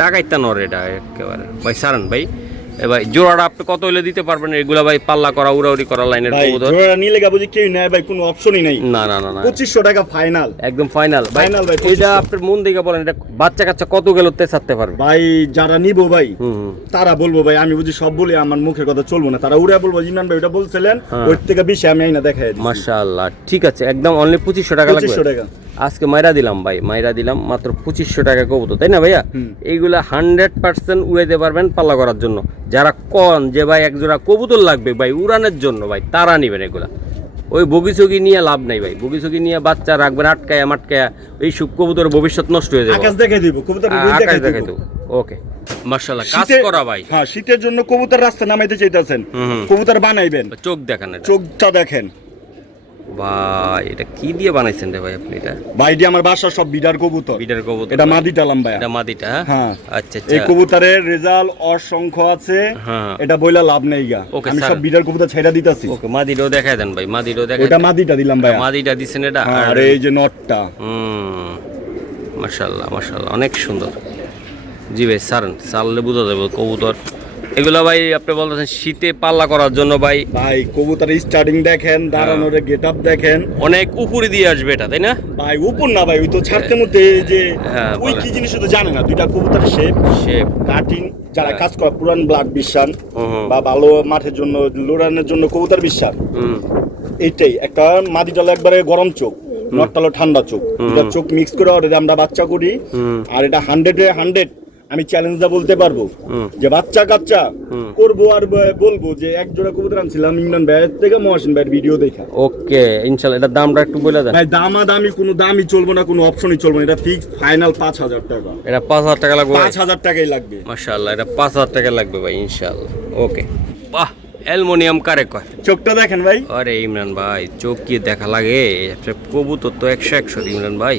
ডাকাইতা নর এটা একেবারে ভাই সারান ভাই এ ভাই জোড়াটা আপনি কত হইলে দিতে পারবেন এগুলা ভাই পাল্লা করা উড়াউড়ি করা লাইনের ভাই কবুতর জোড়া নিলে গা বুঝি কেউ নাই ভাই কোনো অপশনই নাই না 2500 টাকা ফাইনাল একদম ফাইনাল ভাই Final ভাই, এটা 2500 আপনার মন দিকে বলেন এটা বাচ্চা কাচ্চা কত গেল তে ছাড়তে পারবে ভাই যারা নিবো ভাই হুম তারা বলবো ভাই আমি বুঝি সব বলে আমার মুখের কথা চলবো না তারা উড়ে বলবো ইমরান ভাই ওটা বলছিলেন হ্যাঁ। ওর থেকে বেশি আমি আইনা দেখাই দিই মাশাআল্লাহ ঠিক আছে একদম অনলি 2500 টাকা লাগবে 2500 টাকা আজকে মাইরা দিলাম ভাই মাইরা দিলাম মাত্র 2500 টাকা কবুতর তাই না ভাইয়া এইগুলা 100% উড়াইতে পারবেন পাল্লা করার জন্য যারা কোন যে ভাই এক জোড়া কবুতর লাগবে ভাই উড়ানোর জন্য ভাই তারা নেবেন এগুলা ওই বগিচগি নিয়ে লাভ নাই ভাই বগিচগি নিয়ে বাচ্চা রাখবেন আটকায়া মাটকায়া এই সব কবুতর ভবিষ্যৎ নষ্ট হয়ে যাবে আকাশ দেখাই দিব কবুতর আকাশ দেখাই দেখাই দিব দেবো ওকে মাশাআল্লাহ কাজ করা ভাই হ্যাঁ শীতের জন্য কবুতর রাস্তা নামাইতে চাইতেছেন হুম। কবুতর বানাইবেন চোখ দেখান এটা চোখটা দেখেন ভাই এটা কি দিয়ে বানাইছেন রে ভাই আপনি এটা ভাইটি আমার বাসার সব বিডার কবুতর বিটার কবুতর এটা মাদি টালাম ভাই এটা মাদিটা হ্যাঁ আচ্ছা এই আচ্ছা কবুতরের রেজাল্ট অসংখ্য আছে হ্যাঁ এটা বইলা লাভ নেই গা Okay, আমি স্যার। সব বিডার কবুতর ছেড়া দিতাছি ওকে মাদিটাও দেখায় দেন ভাই মাদিটাও দেখায় ওটা মাদিটা দিলাম ভাই মাদিটা দিছেন এটা আর এই যে নটটা মাশাআল্লাহ অনেক সুন্দর জি ভাই সারেন সারলে বোঝা যাবে কবুতর এগুলা ভাই আপনি বলতেছেন শীতে পাল্লা করার জন্য ভাই ভাই কবুতরের স্টার্টিং দেখেন দাঁড়ানোর গেটআপ দেখেন অনেক উপরে দিয়ে আসবে এটা তাই না ভাই উপর না ভাই ওই তো ছাড়তে মধ্যে যে হ্যাঁ, ওই বলেন। কি জিনিস তো জানে না দুইটা কবুতরের শেপ শেপ কাটিং যারা কাজ করে পুরান ব্লাড বিশ্বাস হুম। বা ভালো মাঠের জন্য লোড়ানোর জন্য কবুতর বিশ্বাস হুম এইটাই একটা মাদিটালো একবারে গরম চোখ নটটালো ঠান্ডা চোখ দুটা চোখ মিক্স করে ওটা আমরা বাচ্চা করি আর এটা 100 আমি চ্যালেঞ্জ দা বলতে পারবো যে বাচ্চা কাচ্চা করবো আর বলবো যে এক জোড়া কবুতর আনছিলাম ইমরান ভাইয়ের থেকে মহাসিন ভাইয়ের ভিডিও দেখা ওকে ইনশাআল্লাহ এটার দামটা একটু বলে দেন ভাই দামি কোনো দামই চলবো না কোনো অপশনই চলবো না এটা ফিক্স ফাইনাল 5000 টাকা এটা 5000 টাকা লাগবে ভাই 5000 টাকাই লাগবে মাশাআল্লাহ এটা 5000 টাকা লাগবে ভাই ইনশাআল্লাহ ওকে বাহ অ্যালুমিনিয়াম কারে কয় চোখটা দেখেন ভাই আরে ইমরান ভাই চোখ কি দেখা লাগে একটা কবুতর তো 100 ইমরান ভাই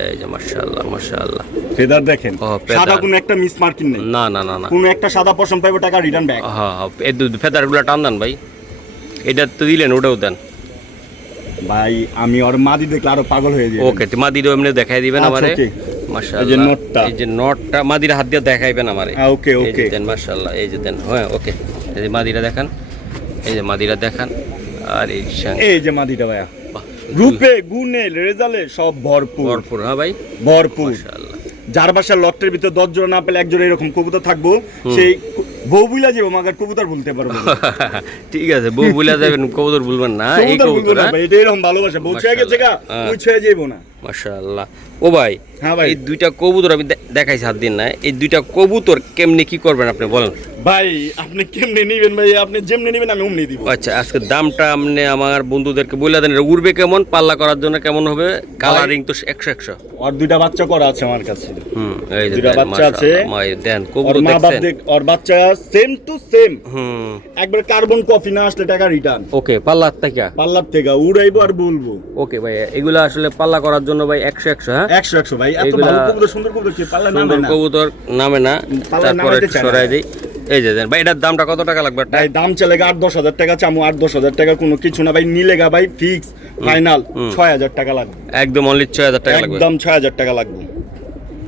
এই যে মাশাআল্লাহ ফেদার দেখেন ও, feather। সাদা কোনো একটা মিস মার্কিং নেই না কোনো একটা সাদা পশম পাইবো টাকা রিটার্ন ব্যাক হ্যাঁ এই ফেদারগুলো টান দেন ভাই এটা তো দিলেন ওটাও দেন ভাই আমি ওর মাদি দেখলে আরো পাগল হয়ে যাই ওকে মাদিরও এমনি দেখাই দিবেন আচ্ছা, আমারে okay। মাশাআল্লাহ এই যে নটটা। এই যে নটটা মাদির হাত দিয়ে দেখাইবেন আমারে হ্যাঁ, okay, এই যে okay। দেন মাশাআল্লাহ এই যে দেন হ্যাঁ ওকে এই যে মাদিরা দেখান এই যে মাদিরা দেখান আর এই সঙ্গে এই যে মাদিটা ভাইয়া বাহ, রূপে গুণে রেজাল্টে সব ভরপুর ভরপুর হ্যাঁ ভাই ভরপুর মাশাআল্লাহ যার বাসার লটের ভিতর 10 জোড়া না পেলে এক জোড়া এরকম কবুতর থাকবো সেই বউ বুইলা যাবো মাগার কবুতর বলতে পারবো না। ঠিক আছে বউ বুলা যাবেন কবুতর বলবেন না এই কবুতর বলবো কবুতর না ভাই এটা এরকম ভালোবাসা বউ ছুঁয়ে গেছে গা হ্যাঁ। ওই ছুঁয়ে যাইবো না মাশাআল্লাহ ও ভাই হ্যাঁ ভাই। এই দুইটা কবুতর আমি দেখাইছি হাত দিন না, এই দুইটা কবুতর কেমনি কি করবেন আপনি বলেন। ভাই আপনি কেমনে নিবেন ভাই, আপনি যেমনে নিবেন আমি অমনি দিব। আচ্ছা আজকে দামটা আপনি আমার বন্ধুদেরকে বলে দেন, এটা উড়বে কেমন, পাল্লা করার জন্য কেমন হবে, কালারিং তো 100 আর দুইটা বাচ্চা করা আছে আমার কাছে। এই যে দুইটা দেন, বাচ্চা আছে। মাশাআল্লাহ, দেন ওর কবুতর মা বাপ দেখছেন। দেখ, ওর বাচ্চা সেম টু সেম, হুম একবার কার্বন কপি, না আসলে টাকা রিটার্ন। ওকে, পাল্লার থেকে পাল্লার থেকে উড়াইবো আর বলবো। ওকে ভাই, এগুলা আসলে পাল্লা করার জন্য ভাই 100 হ্যাঁ 100 ভাই, এত এগুলা ভালো কবুতর, সুন্দর কবুতর কি পাল্লা নামে সুন্দর না? কবুতর নামে না, পাল্লা তারপরে নামাইতে চায় না। সরাই দিই। এই যে দেন ভাই, এটার দামটা কত টাকা লাগবে? ভাই দাম চলে 8-10 হাজার টাকা, চামু 8-10 হাজার টাকা কোনো কিছু না ভাই, নিলেগা ভাই ফিক্স ফাইনাল 6000 টাকা লাগবে। একদম অনলি 6000 টাকা লাগবে। একদম 6000 টাকা লাগবে।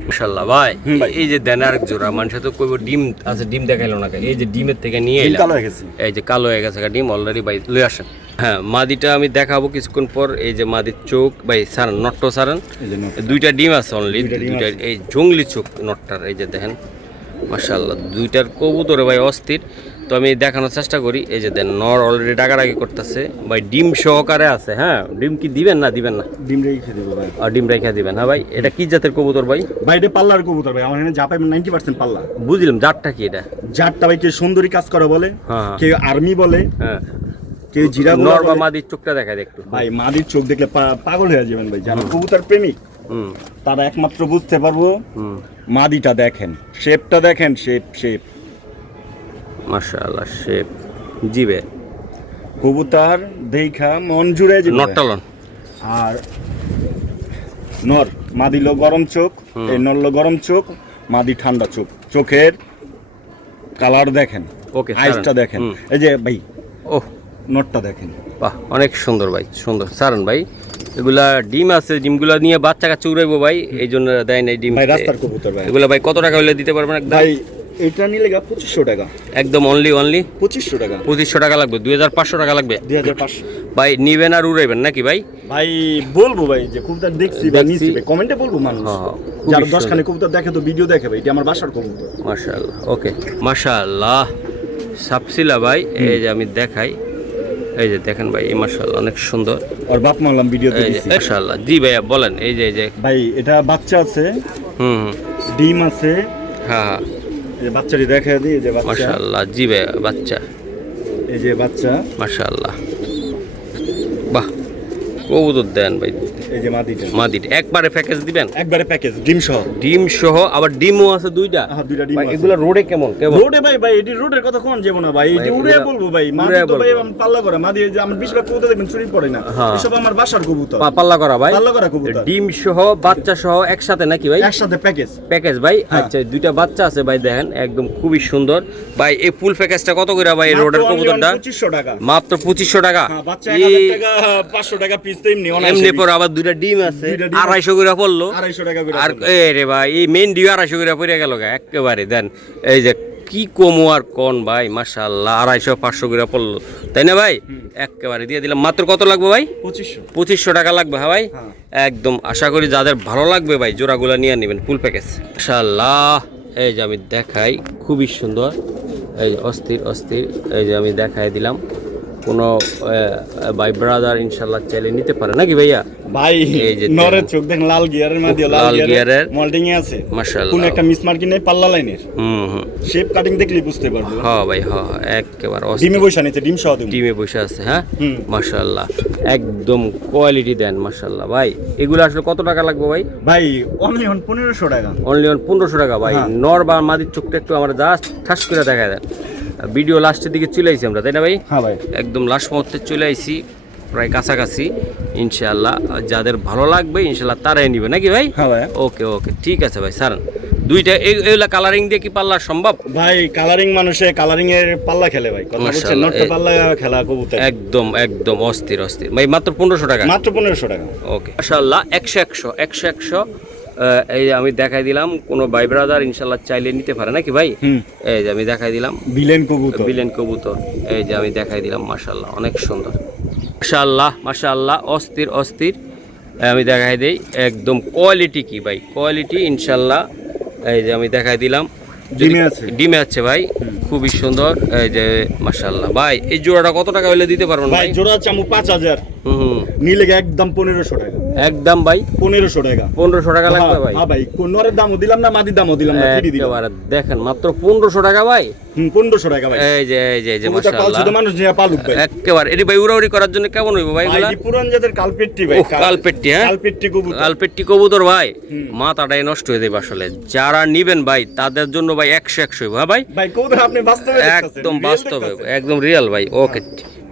মাশাআল্লাহ ভাই, ভাই। এই যে দেন আরেক জোড়া, মানুষ তো কইব ডিম আছে, ডিম দেখাইলো না কেন? এই যে ডিমের থেকে নিয়ে ডিম এলাম, কালো হয়ে গেছে। এই যে কালো হয়ে গেছে ডিম অলরেডি ভাই, লই আসেন। হ্যাঁ, মাদিটা আমি দেখাবো কিছুক্ষণ পর। এই যে মাদির চোখ ভাই, সারান নট্ট সারান, এই যে নটটা। দুইটা ডিম আছে অনলি, দুইটা ডিম দুইটা আছে। এই জংলি চোখ নটটার, এই যে দেখেন মাশাআল্লাহ, দুইটার কবুতরে ভাই অস্থির। তো আমি দেখানোর চেষ্টা করি। এই যে দেন, নর অলরেডি ডাকাডাকি করতেছে ভাই, ডিম সহকারে আছে। হ্যাঁ, ডিম কি দিবেন না দিবেন না? ডিম রেখে দেবো ভাই। আর ডিম রেখে দিবেন। হ্যাঁ ভাই, এটা কি জাতের কবুতর ভাই? ভাই এটা পাল্লার কবুতর ভাই, আমার এখানে যা পাইবেন 90% পাল্লা। বুঝলাম, জাতটা কি এটা? যারটা ভাই কেউ সুন্দরী কাজ করে বলে, হ্যাঁ। কেউ আর্মি বলে, হ্যাঁ, কেউ জিরা নর বা মাদির চোখটা দেখায় দে একটু। ভাই মাদির চোখ দেখলে পাগল হয়ে যাবেন ভাই, যারা কবুতর প্রেমিক হুম তারা একমাত্র বুঝতে পারবো। হুম, মাদিটা দেখেন, শেপটা দেখেন, শেপ মাশাআল্লাহ, শেপ জিবে কবুতর দেখা মন জুড়ে যাবে। নট্টালন। আর নর মাদিলো গরম চোখ, এই নরলো গরম চোখ, মাদি ঠান্ডা চোখ, চোখের কালার দেখেন, ওকে, আইসটা দেখেন। হুম। এই যে ভাই ওহ নটটা দেখেন, বাহ, অনেক সুন্দর ভাই, সুন্দর। সারান ভাই, এগুলা ডিম আছে, ডিমগুলা নিয়ে বাচ্চা কাচ্চা উড়াইবো ভাই, এই জন্য দেয় না এই ডিম। ভাই রাস্তার কবুতর ভাই। এগুলা ভাই কত টাকা হলে দিতে পারবেন একদম? ভাই এটা নিলে 2500 টাকা, একদম অনলি 2500 টাকা, 2500 টাকা লাগবে, 2500 টাকা লাগবে 2500। ভাই। নিবেন আর উড়াইবেন নাকি ভাই? ভাই বলবো ভাই যে কবুতর দেখছি বা দেখছি। নিছি ভাই, কমেন্টে বলবো মানুষ। হ্যাঁ, যারা খুবই 10 খানে কবুতর দেখে তো ভিডিও দেখে ভাই, এটা আমার বাসার কবুতর। মাশাআল্লাহ, ওকে, মাশাআল্লাহ, সাপসিলা ভাই। এই যে আমি দেখাই, এই যে দেখেন ভাই, এই মাশাআল্লাহ অনেক সুন্দর। আর বাপ মানলাম ভিডিও এই যে দেখছি মাশাআল্লাহ, জি ভাইয়া বলেন। এই যে ভাই, এটা বাচ্চা আছে, হুম, ডিম আছে, হ্যাঁ হ্যাঁ, এই যে বাচ্চাটি দেখা দিই, এই যে বাচ্চা, মাশাআল্লাহ, জি ভাইয়া, বাচ্চা, এই যে বাচ্চা, মাশাআল্লাহ, বাহ, কবুতর দেন ভাই, এই যে মাদিটা। মাদিটা একবারে প্যাকেজ দিবেন? একবারে প্যাকেজ ডিম সহ। ডিম সহ, আবার ডিমও আছে দুইটা। হ্যাঁ, দুইটা ডিম ভাই, আছে। এগুলা রোডে কেমন কেমন? রোডে ভাই এটি রোডের কথা কোন যাব না ভাই, এটি উড়ে এগুলা বলবো ভাই, মাদি উড়ে তো ভাই বলবো। আমি পাল্লা করে মাদি, এই যে আমার 20 লাখ কবুতর দেখবেন চুরি পড়ে না, হ্যাঁ। এসব আমার বাসার কবুতর, পাল্লা করা ভাই, পাল্লা করা কবুতর, ডিম সহ বাচ্চা সহ একসাথে নাকি ভাই? একসাথে প্যাকেজ। প্যাকেজ ভাই। হ্যাঁ। আচ্ছা, দুইটা বাচ্চা আছে ভাই, দেখেন একদম খুবই সুন্দর ভাই। এই ফুল প্যাকেজটা কত করে ভাই? এই রোডের কবুতরটা 2500 টাকা, মাত্র 2500 টাকা। হ্যাঁ, বাচ্চা 1000 টাকা, 500 টাকা পিস তো এমনি এমনি পর আবার দুইটা ডিম আছে, দুইটা ডিম 250 করে পড়লো। 250 টাকা করে আর পড়লো। এই রে ভাই, এই মেন ডিউ 250 করে পড়ে গেল গা একেবারে। দেন এই যে কি কমো আর কোন ভাই, মাশাআল্লাহ, 250-500 করে পড়লো, তাই না ভাই? একেবারে দিয়ে দিলাম। মাত্র কত লাগবে ভাই? 2500। 2500 টাকা লাগবে। হ্যাঁ ভাই, হ্যাঁ। একদম। আশা করি যাদের ভালো লাগবে ভাই, জোড়াগুলা নিয়ে নেবেন ফুল প্যাকেজ। মাশাআল্লাহ, এই যে আমি দেখাই, খুবই সুন্দর, এই যে অস্থির অস্থির, এই যে আমি দেখাই দিলাম। কোনো ভাই ব্রাদার ইনশাল্লাহ চাইলে নিতে পারে নাকি ভাইয়া? ভাই এই যে নরের চোখ দেখেন, লাল গিয়ারের মধ্যে, লাল লাল গিয়ারের গিয়ারের মোল্ডিং এ আছে, মাশাআল্লাহ। কোন একটা মিসমার্কিং নেই, পাল্লা লাইনের হুম হুম, শেপ কাটিং দেখলেই বুঝতে পারবো। হ্যাঁ ভাই, হ্যাঁ, একেবারে ডিমে বসা নিচে, ডিম সহ দিমু। ডিমে বসে আছে। হ্যাঁ, হুম। মাশাআল্লাহ, একদম কোয়ালিটি দেন মাশাআল্লাহ ভাই। এগুলো আসলে কত টাকা লাগবে ভাই? ভাই অনলি 1500 টাকা, অনলি 1500 টাকা ভাই। হ্যাঁ। নর বা মাদির চোখটা একটু আমরা জাস্ট ঠাস করে দেখা দেন। ভিডিও লাস্টের দিকে চলে আইছি আমরা, তাই না ভাই? হ্যাঁ ভাই, একদম লাস্ট মুহূর্তে চলে আইছি, প্রায় কাছাকাছি। ইনশাআল্লাহ যাদের ভালো লাগবে ইনশাআল্লাহ তারাই নিবে নাকি ভাই? হ্যাঁ ভাই। ওকে ওকে, ঠিক আছে ভাই। সারান দুইটা এগুলা কালারিং দিয়ে কি পাল্লা সম্ভব? ভাই কালারিং মানুষে কালারিং এর পাল্লা খেলে ভাই, কথা বলছেন, মাশাআল্লাহ, নটটা পাল্লা খেলা কবুতর একদম একদম অস্থির অস্থির ভাই। মাত্র 1500 টাকা, মাত্র 1500 টাকা। ওকে মাশাআল্লাহ, 100 এই যে আমি দেখাই দিলাম, কোনো ভাই ব্রাদার ইনশাআল্লাহ চাইলে নিতে পারে নাকি ভাই? হুম, এই যে আমি দেখাই দিলাম বিলেন কবুতর, বিলেন কবুতর, এই যে আমি দেখাই দিলাম, মাশাআল্লাহ অনেক সুন্দর, মাশাআল্লাহ মাশাআল্লাহ, অস্থির অস্থির। আমি দেখাই দেই একদম কোয়ালিটি কি ভাই, কোয়ালিটি ইনশাআল্লাহ। এই যে আমি দেখাই দিলাম, ডিমে আছে। ডিমে আছে ভাই, খুবই সুন্দর, এই যে মাশাআল্লাহ ভাই। এই জোড়াটা কত টাকা হলে দিতে পারবেন ভাই? ভাই জোড়া চামু 5000, নিলে একদম 1500 টাকা। একদম ভাই 1500 টাকা। 1500 টাকা লাগবে ভাই? হ্যাঁ ভাই, কোনরের দামও দিলাম না, মাদির দামও দিলাম না, ফ্রি দিলাম। একেবারে দেখেন মাত্র 1500 টাকা ভাই। 1500 টাকা ভাই। এই যে মাশাআল্লাহ, শুধু মানুষ নিয়ে পালুক ভাই। একেবারে এটি ভাই উড়াউড়ি করার জন্য কেমন হইব ভাই এগুলা? ভাই পুরান জাতের কালপেট্টি ভাই। কালপেট্টি, হ্যাঁ কালপেট্টি কবুতর। কালপেট্টি কবুতর ভাই, মাথাটাই নষ্ট হয়ে যাবে আসলে। যারা নিবেন ভাই তাদের জন্য ভাই 100 হইব। হ্যাঁ ভাই, ভাই কবুতর আপনি বাস্তবে দেখতেছেন, একদম real বাস্তবে, দেখতেছেন। একদম রিয়েল ভাই। ওকে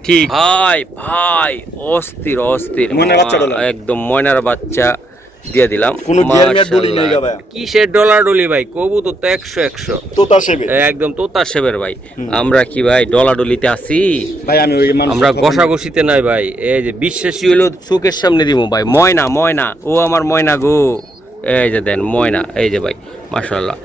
ঠিক ভাই। ভাই অস্থির অস্থির ময়নার বাচ্চা ডলা। একদম ময়নার বাচ্চা দিয়ে দিলাম। কোনো গিয়ার মেয়ার ডলি নেই গা ভাই। কিসের ডলার ডলি ভাই? কবুতর তো 100 তোতা সেবে। একদম তোতা সেবের ভাই। আমরা কি ভাই ডলা ডলিতে আছি ভাই? আমি ওই মানুষ আমরা ঘষাঘষিতে নাই ভাই। এই যে বিশ্বাসী হইলো চোখের সামনে দিব ভাই। ময়না ময়না, ও আমার ময়না গো। এই যে দেন ময়না, এই যে ভাই মাশাআল্লাহ।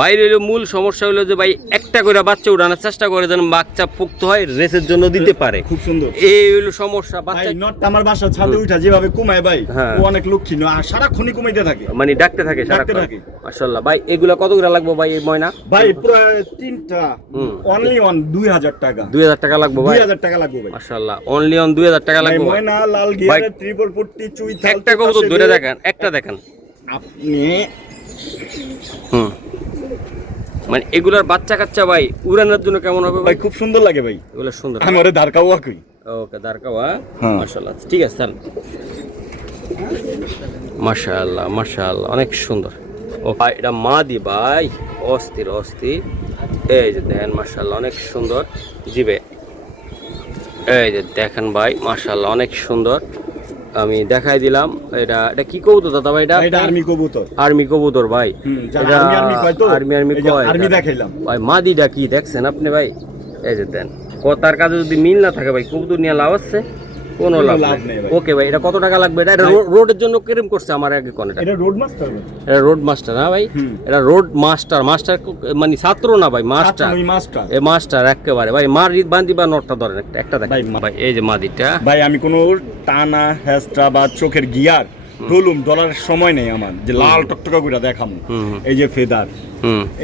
বাইরে হইলো মূল সমস্যা হইলো যে ভাই একটা করে বাচ্চা উড়ানোর চেষ্টা করে যেন বাচ্চা পুক্ত হয়, রেসের জন্য দিতে পারে। খুব সুন্দর। এই হইলো সমস্যা। ভাই বাচ্চা নটটা আমার বাসার ছাদে উঠা যেভাবে কুমায় ভাই, হ্যাঁ। ও অনেক লক্ষ্মী না, আর সারাক্ষণই কুমাইতে থাকে। মানে ডাকতে থাকে সারাক্ষণ। মাশাআল্লাহ ভাই। এগুলা কত করে লাগবে ভাই এই ময়না? ভাই পুরো তিনটা অনলি অন 2000 টাকা। 2000 টাকা লাগবে ভাই? 2000 টাকা লাগবে ভাই। মাশাআল্লাহ অনলি অন 2000 টাকা ভাই লাগবে। ময়না লাল গিয়ারের ট্রিপল পট্টি চুই থাল। একটা কবুতর ধরে দেখেন, একটা দেখেন আপনি। মানে এগুলার বাচ্চা কাচ্চা ভাই উড়ানোর জন্য কেমন হবে ভাই? ভাই? খুব সুন্দর লাগে ভাই। এগুলো সুন্দর। আমি ওরে দাঁড়কাও কই। ওকে দারকাওয়া। হ্যাঁ। মাশাআল্লাহ ঠিক আছে স্যার। মাশাআল্লাহ মাশাআল্লাহ অনেক সুন্দর। ও ভাই এটা মাদি ভাই, অস্থির অস্থির। এই যে দেখেন মাশাআল্লাহ অনেক সুন্দর জিবে। এই যে দেখেন ভাই মাশাআল্লাহ অনেক সুন্দর। আমি দেখাই দিলাম। এটা কি কবুতর দাদা ভাই? এটা আর্মি কবুতর। আর্মি কবুতর ভাই। এটা আর্মি কয় তো, আর্মি এই যে কয়। আর্মি দেখাইলাম ভাই মাদিটা কি দেখছেন আপনি ভাই? এই যে দেন কথার কাজে যদি মিল না থাকে ভাই কবুতর নিয়ে লাভ আছে? কোনো লাভ নেই ভাই। ওকে ভাই এটা কত টাকা লাগবে? এটা রোডের জন্য কিরম করছে আমার আগে কোন? এটা রোড মাস্টার। এটা রোড মাস্টার না ভাই? এটা রোড মাস্টার। মাস্টার মানে ছাত্র না ভাই, মাস্টার। মাস্টার এ মাস্টার একেবারে ভাই। মার বান্দি বা নটটা ধরেন একটা দেখ ভাই। এই যে মাদিটা ভাই, আমি কোনো টানা হেস্টা বা চোখের গিয়ার ডলুম ডলারের সময় নেই আমার যে লাল টকটকা করে দেখামু। এই যে ফেদার,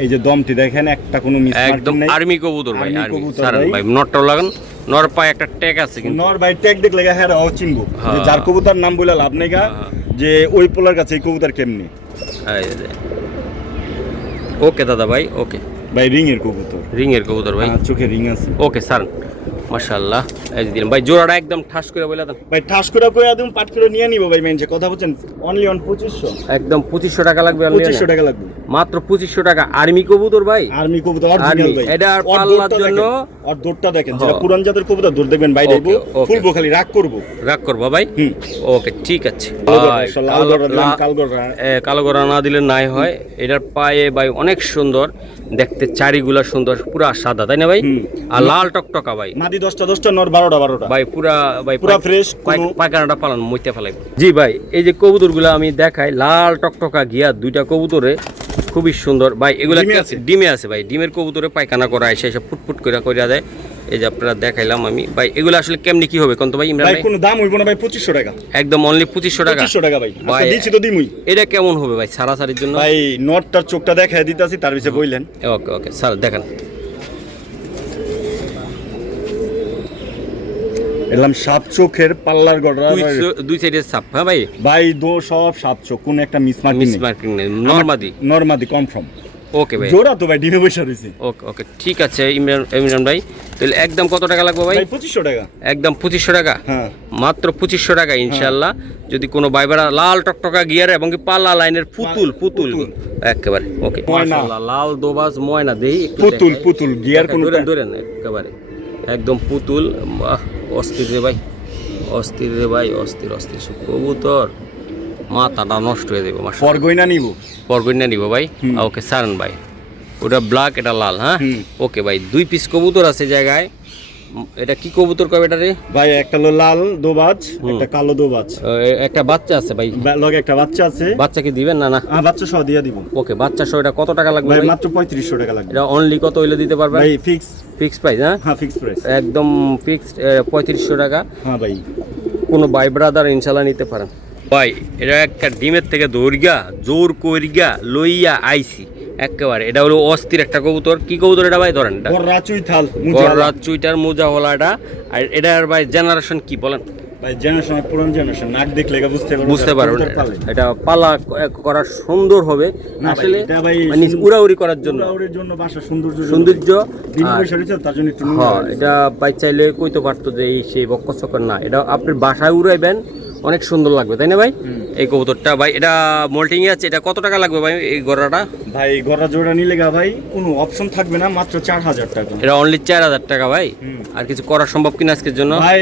এই যে দমটি দেখেন, একটা কোনো মিসমার্ক একদম নেই। আর্মি কবুতর ভাই। আর্মি আর্মি কবুতর সারেন ভাই। ভাই। নটটাও লাগান, নর পায়ে একটা ট্যাগ আছে কিন্তু। নর ভাই ট্যাগ দেখলে হ্যাঁ ও চিনবো যে যার কবুতর নাম বলে লাভ নেই গা, যে ওই পোলার কাছে এই কবুতর কেমনি। ওকে দাদা ভাই। ওকে ভাই রিং এর কবুতর। রিং এর কবুতর ভাই। চোখে রিং আছে। ওকে স্যার মাশাআল্লাহ। এই যে দিলাম ভাই জোড়াটা একদম ঠাস করে বলে দেন ভাই। ঠাস করে কই একদম পাট করে নিয়ে নিব ভাই। মেনছে কথা বলছেন অনলি অন 2500। একদম 2500 টাকা লাগবে। 2500 টাকা লাগবে মাত্র 2500 টাকা। আর্মি কবুতর ভাই। আর্মি কবুতর অরিজিনাল ভাই। এটা আর পাল্লার জন্য আর দৌড়টা দেখেন, যেটা পুরান জাতের কবুতর দৌড় দেখবেন বাইরে আইবো, ফুলবো খালি রাগ করব। রাগ করব ভাই। ওকে ঠিক আছে। কালো গড়া না দিলে নাই হয়। এটার পায়ে ভাই অনেক সুন্দর দেখতে, চারিগুলা সুন্দর, পুরা সাদা তাই না ভাই? আর লাল টকটকা ভাই। মাদি 10টা নর 12টা ভাই পুরা ভাই পুরা ফ্রেশ। পায়খানাটা পালান মইতে ফেলাই। জি ভাই এই যে কবুতরগুলো আমি দেখাই, লাল টকটকা গিয়া দুইটা কবুতরে খুবই সুন্দর ভাই। এগুলা ডিমে আছে ভাই। ডিমের কবুতরে পায়খানা করা এসে ফুটফুট করে করিয়া দেয়। এই যে আপনারা দেখাইলাম আমি ভাই। এগুলো আসলে কেমনি কি হবে কোন তো ভাই ইমরান ভাই? কোনো দাম হইব না ভাই। 2500 টাকা একদম অনলি 2500 টাকা। 2500 টাকা ভাই। আচ্ছা দিছি তো দিমুই। এটা কেমন হবে ভাই সারাসারির জন্য? ভাই নটটার চোখটা দেখাই দিতাছি, তার বিষয়ে বললেন। ওকে ওকে স্যার দেখেন। এলাম সাপ চোখের পাল্লার গড়া, দুই সাইডে সাপ। হ্যাঁ ভাই। ভাই সব সাপ চোখ, কোন একটা মিসমার্কিং নেই। নরমাদি কনফার্ম। ওকে ভাই। জোড়া তো ভাই ডিমে বসে রইছে। ওকে ওকে ঠিক আছে ইমরান ভাই। তাহলে একদম কত টাকা লাগবে ভাই? 2500 টাকা। একদম 2500 টাকা। হ্যাঁ মাত্র 2500 টাকা ইনশাআল্লাহ। যদি কোনো বাইবারা লাল টকটকা গিয়ার এবং কি পাল্লা লাইনের পুতুল একেবারে। ওকে মাশাআল্লাহ লাল দোবাজ ময়না দেই পুতুল গিয়ার কোন ধরেন একেবারে একদম পুতুল। অস্থির রে ভাই, অস্থির রে ভাই, অস্থির কবুতর মাথাটা নষ্ট হয়ে যাবে। পরগইনা নিব ভাই। ওকে সারেন ভাই। ওটা ব্ল্যাক, এটা লাল। হ্যাঁ ওকে ভাই। 2 পিস কবুতর আছে জায়গায়। এটা কি কবুতর কবে এটা রে ভাই? একটা হলো লাল দোবাজ, একটা কালো দোবাজ। একটা বাচ্চা আছে ভাই। লগে একটা বাচ্চা আছে। বাচ্চা কি দিবেন? না বাচ্চা সহ দিয়ে দিব। ওকে বাচ্চা সহ এটা কত টাকা লাগবে ভাই? মাত্র 3500 টাকা লাগবে। এটা অনলি কত হইলে দিতে পারবেন ভাই? Fix price. হ্যাঁ ফিক্স প্রাইস একদম ফিক্সড 3500 টাকা। হ্যাঁ ভাই। কোনো ভাই ব্রাদার ইনশাআল্লাহ নিতে পারেন ভাই। এটা একটা ডিমের থেকে দৌড়িয়া জোর করিয়া লইয়া আইছি, একেবারে এটা হলো অস্থির একটা কবুতর। কি কবুতর এটা ভাই? ধরেন এটা গররা চুইথাল গররা চুইটার মুজা হলাটা। আর এটার ভাই জেনারেশন কি বলেন? ভাই জেনারেশন পুরান জেনারেশন, নাক দেখলে বুঝতে পারবেন এটা পালা করা সুন্দর হবে না ভাই, আসলে, এটা ভাই মানে উড়াউড়ি করার জন্য, উড়াউড়ির জন্য বাসা সৌন্দর্য দিন আর পয়সা দিচ্ছে তার জন্য একটু হ্যাঁ, এটা ভাই চাইলে কইতে পারতো যে এই সেই বক্কচকর না, এটা আপনি বাসায় উড়াইবেন অনেক সুন্দর লাগবে, তাই না ভাই? এই কবুতরটা ভাই এটা মোল্টিং এ আছে। এটা কত টাকা লাগবে ভাই এই গররাটা? ভাই গররা জোড়া নিলে গা ভাই কোনো অপশন থাকবে না, মাত্র 4000 টাকা। এটা অনলি 4000 টাকা ভাই। আর কিছু করা সম্ভব কিনা আজকের জন্য? ভাই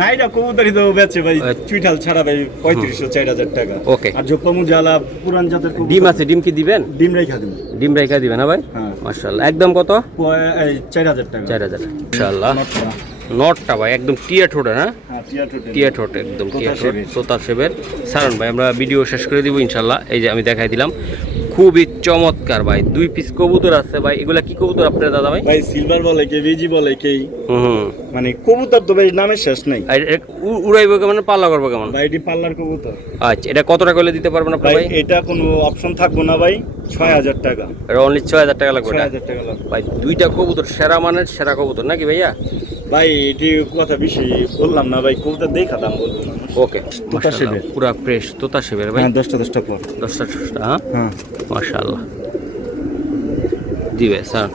নাইরা কবুতরই তো বেচে ভাই, চুইঠাল ছাড়া ভাই 3500 4000 টাকা। ওকে। আর জোপামু জালা পুরান জাতের কবুতর ডিম আছে, ডিম কি দিবেন? ডিম রাইখা দিন, ডিম রাইখা দিবেন না ভাই? হ্যাঁ মাশাআল্লাহ। একদম কত? 4000 টাকা। 4000 মাশাআল্লাহ। নটটা ভাই একদম টিয়া ঠোঁটে, হ্যাঁ টিয়া ঠোঁট, একদম টিয়া ঠোঁট, তোতা শেপের। সারণ ভাই আমরা ভিডিও শেষ করে দিব ইনশাল্লাহ। এই যে আমি দেখাই দিলাম, খুবই চমৎকার ভাই। 2 পিস কবুতর আছে ভাই। এগুলা কি কবুতর আপনার দাদা ভাই? ভাই সিলভার বলে কে, বিজি বলে কে, মানে কবুতর তো ভাই নামে শেষ নাই। আর উড়াইবো কেমন, পাল্লা করবো কেমন ভাই এটি পাল্লার কবুতর। আচ্ছা, এটা কত টাকা হলে দিতে পারবেন আপনি ভাই? এটা কোনো অপশন থাকবো না ভাই, 6000 টাকা। এটা অনলি 6000 টাকা লাগবে। 6000 টাকা লাগবে ভাই। 2টা কবুতর সেরা মানের সেরা কবুতর নাকি ভাইয়া? ভাই এটি কথা বেশি বললাম না ভাই, কবুতর দেখা দাম বলবো না। ওকে, মাশাআল্লাহ পুরা ফ্রেশ তোতা শেপের ভাই। হ্যাঁ 10টা পর 10টা হ্যাঁ হ্যাঁ মাশাআল্লাহ দিবে স্যার।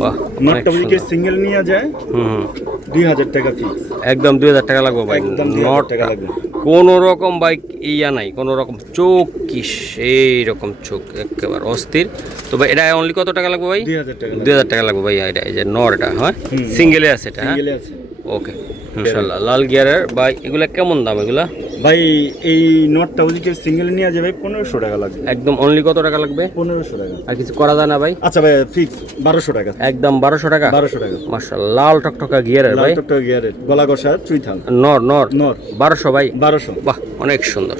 বাহ, নটটা যদি সিঙ্গেল নিয়ে যায় 2000 টাকা ফিক্স। একদম 2000 টাকা লাগবে ভাই। একদম 2000 টাকা লাগবে। কোন রকম বাইক ইয়া নাই, কোন রকম চোখ কি সেই রকম চোখ, একেবারে অস্থির। তো ভাই এটা অনলি কত টাকা লাগবে ভাই? 2000 টাকা। 2000 টাকা লাগবে ভাই। এটা এই যে নরটা, হ্যাঁ সিঙ্গেলে আছে এটা, হ্যাঁ সিঙ্গেলে আছে। ওকে ইনশাআল্লাহ। লাল গিয়ারের ভাই। এগুলা কেমন দাম এগুলা? ভাই এই নটটা যদি কেউ সিঙ্গেল নিয়ে যাবে 1500 টাকা লাগবে। একদম অনলি কত টাকা লাগবে? 1500 টাকা। আর কিছু করা যায় না ভাই? আচ্ছা ভাই ফিক্স 1200 টাকা। একদম 1200 টাকা। 1200 টাকা মাশাআল্লাহ। লাল টকটকা গিয়ারের ভাই, লাল টকটকা গিয়ারের, গলা ঘষা চুইথাল, নর নর নর 1200 ভাই। 1200। বাহ, অনেক সুন্দর।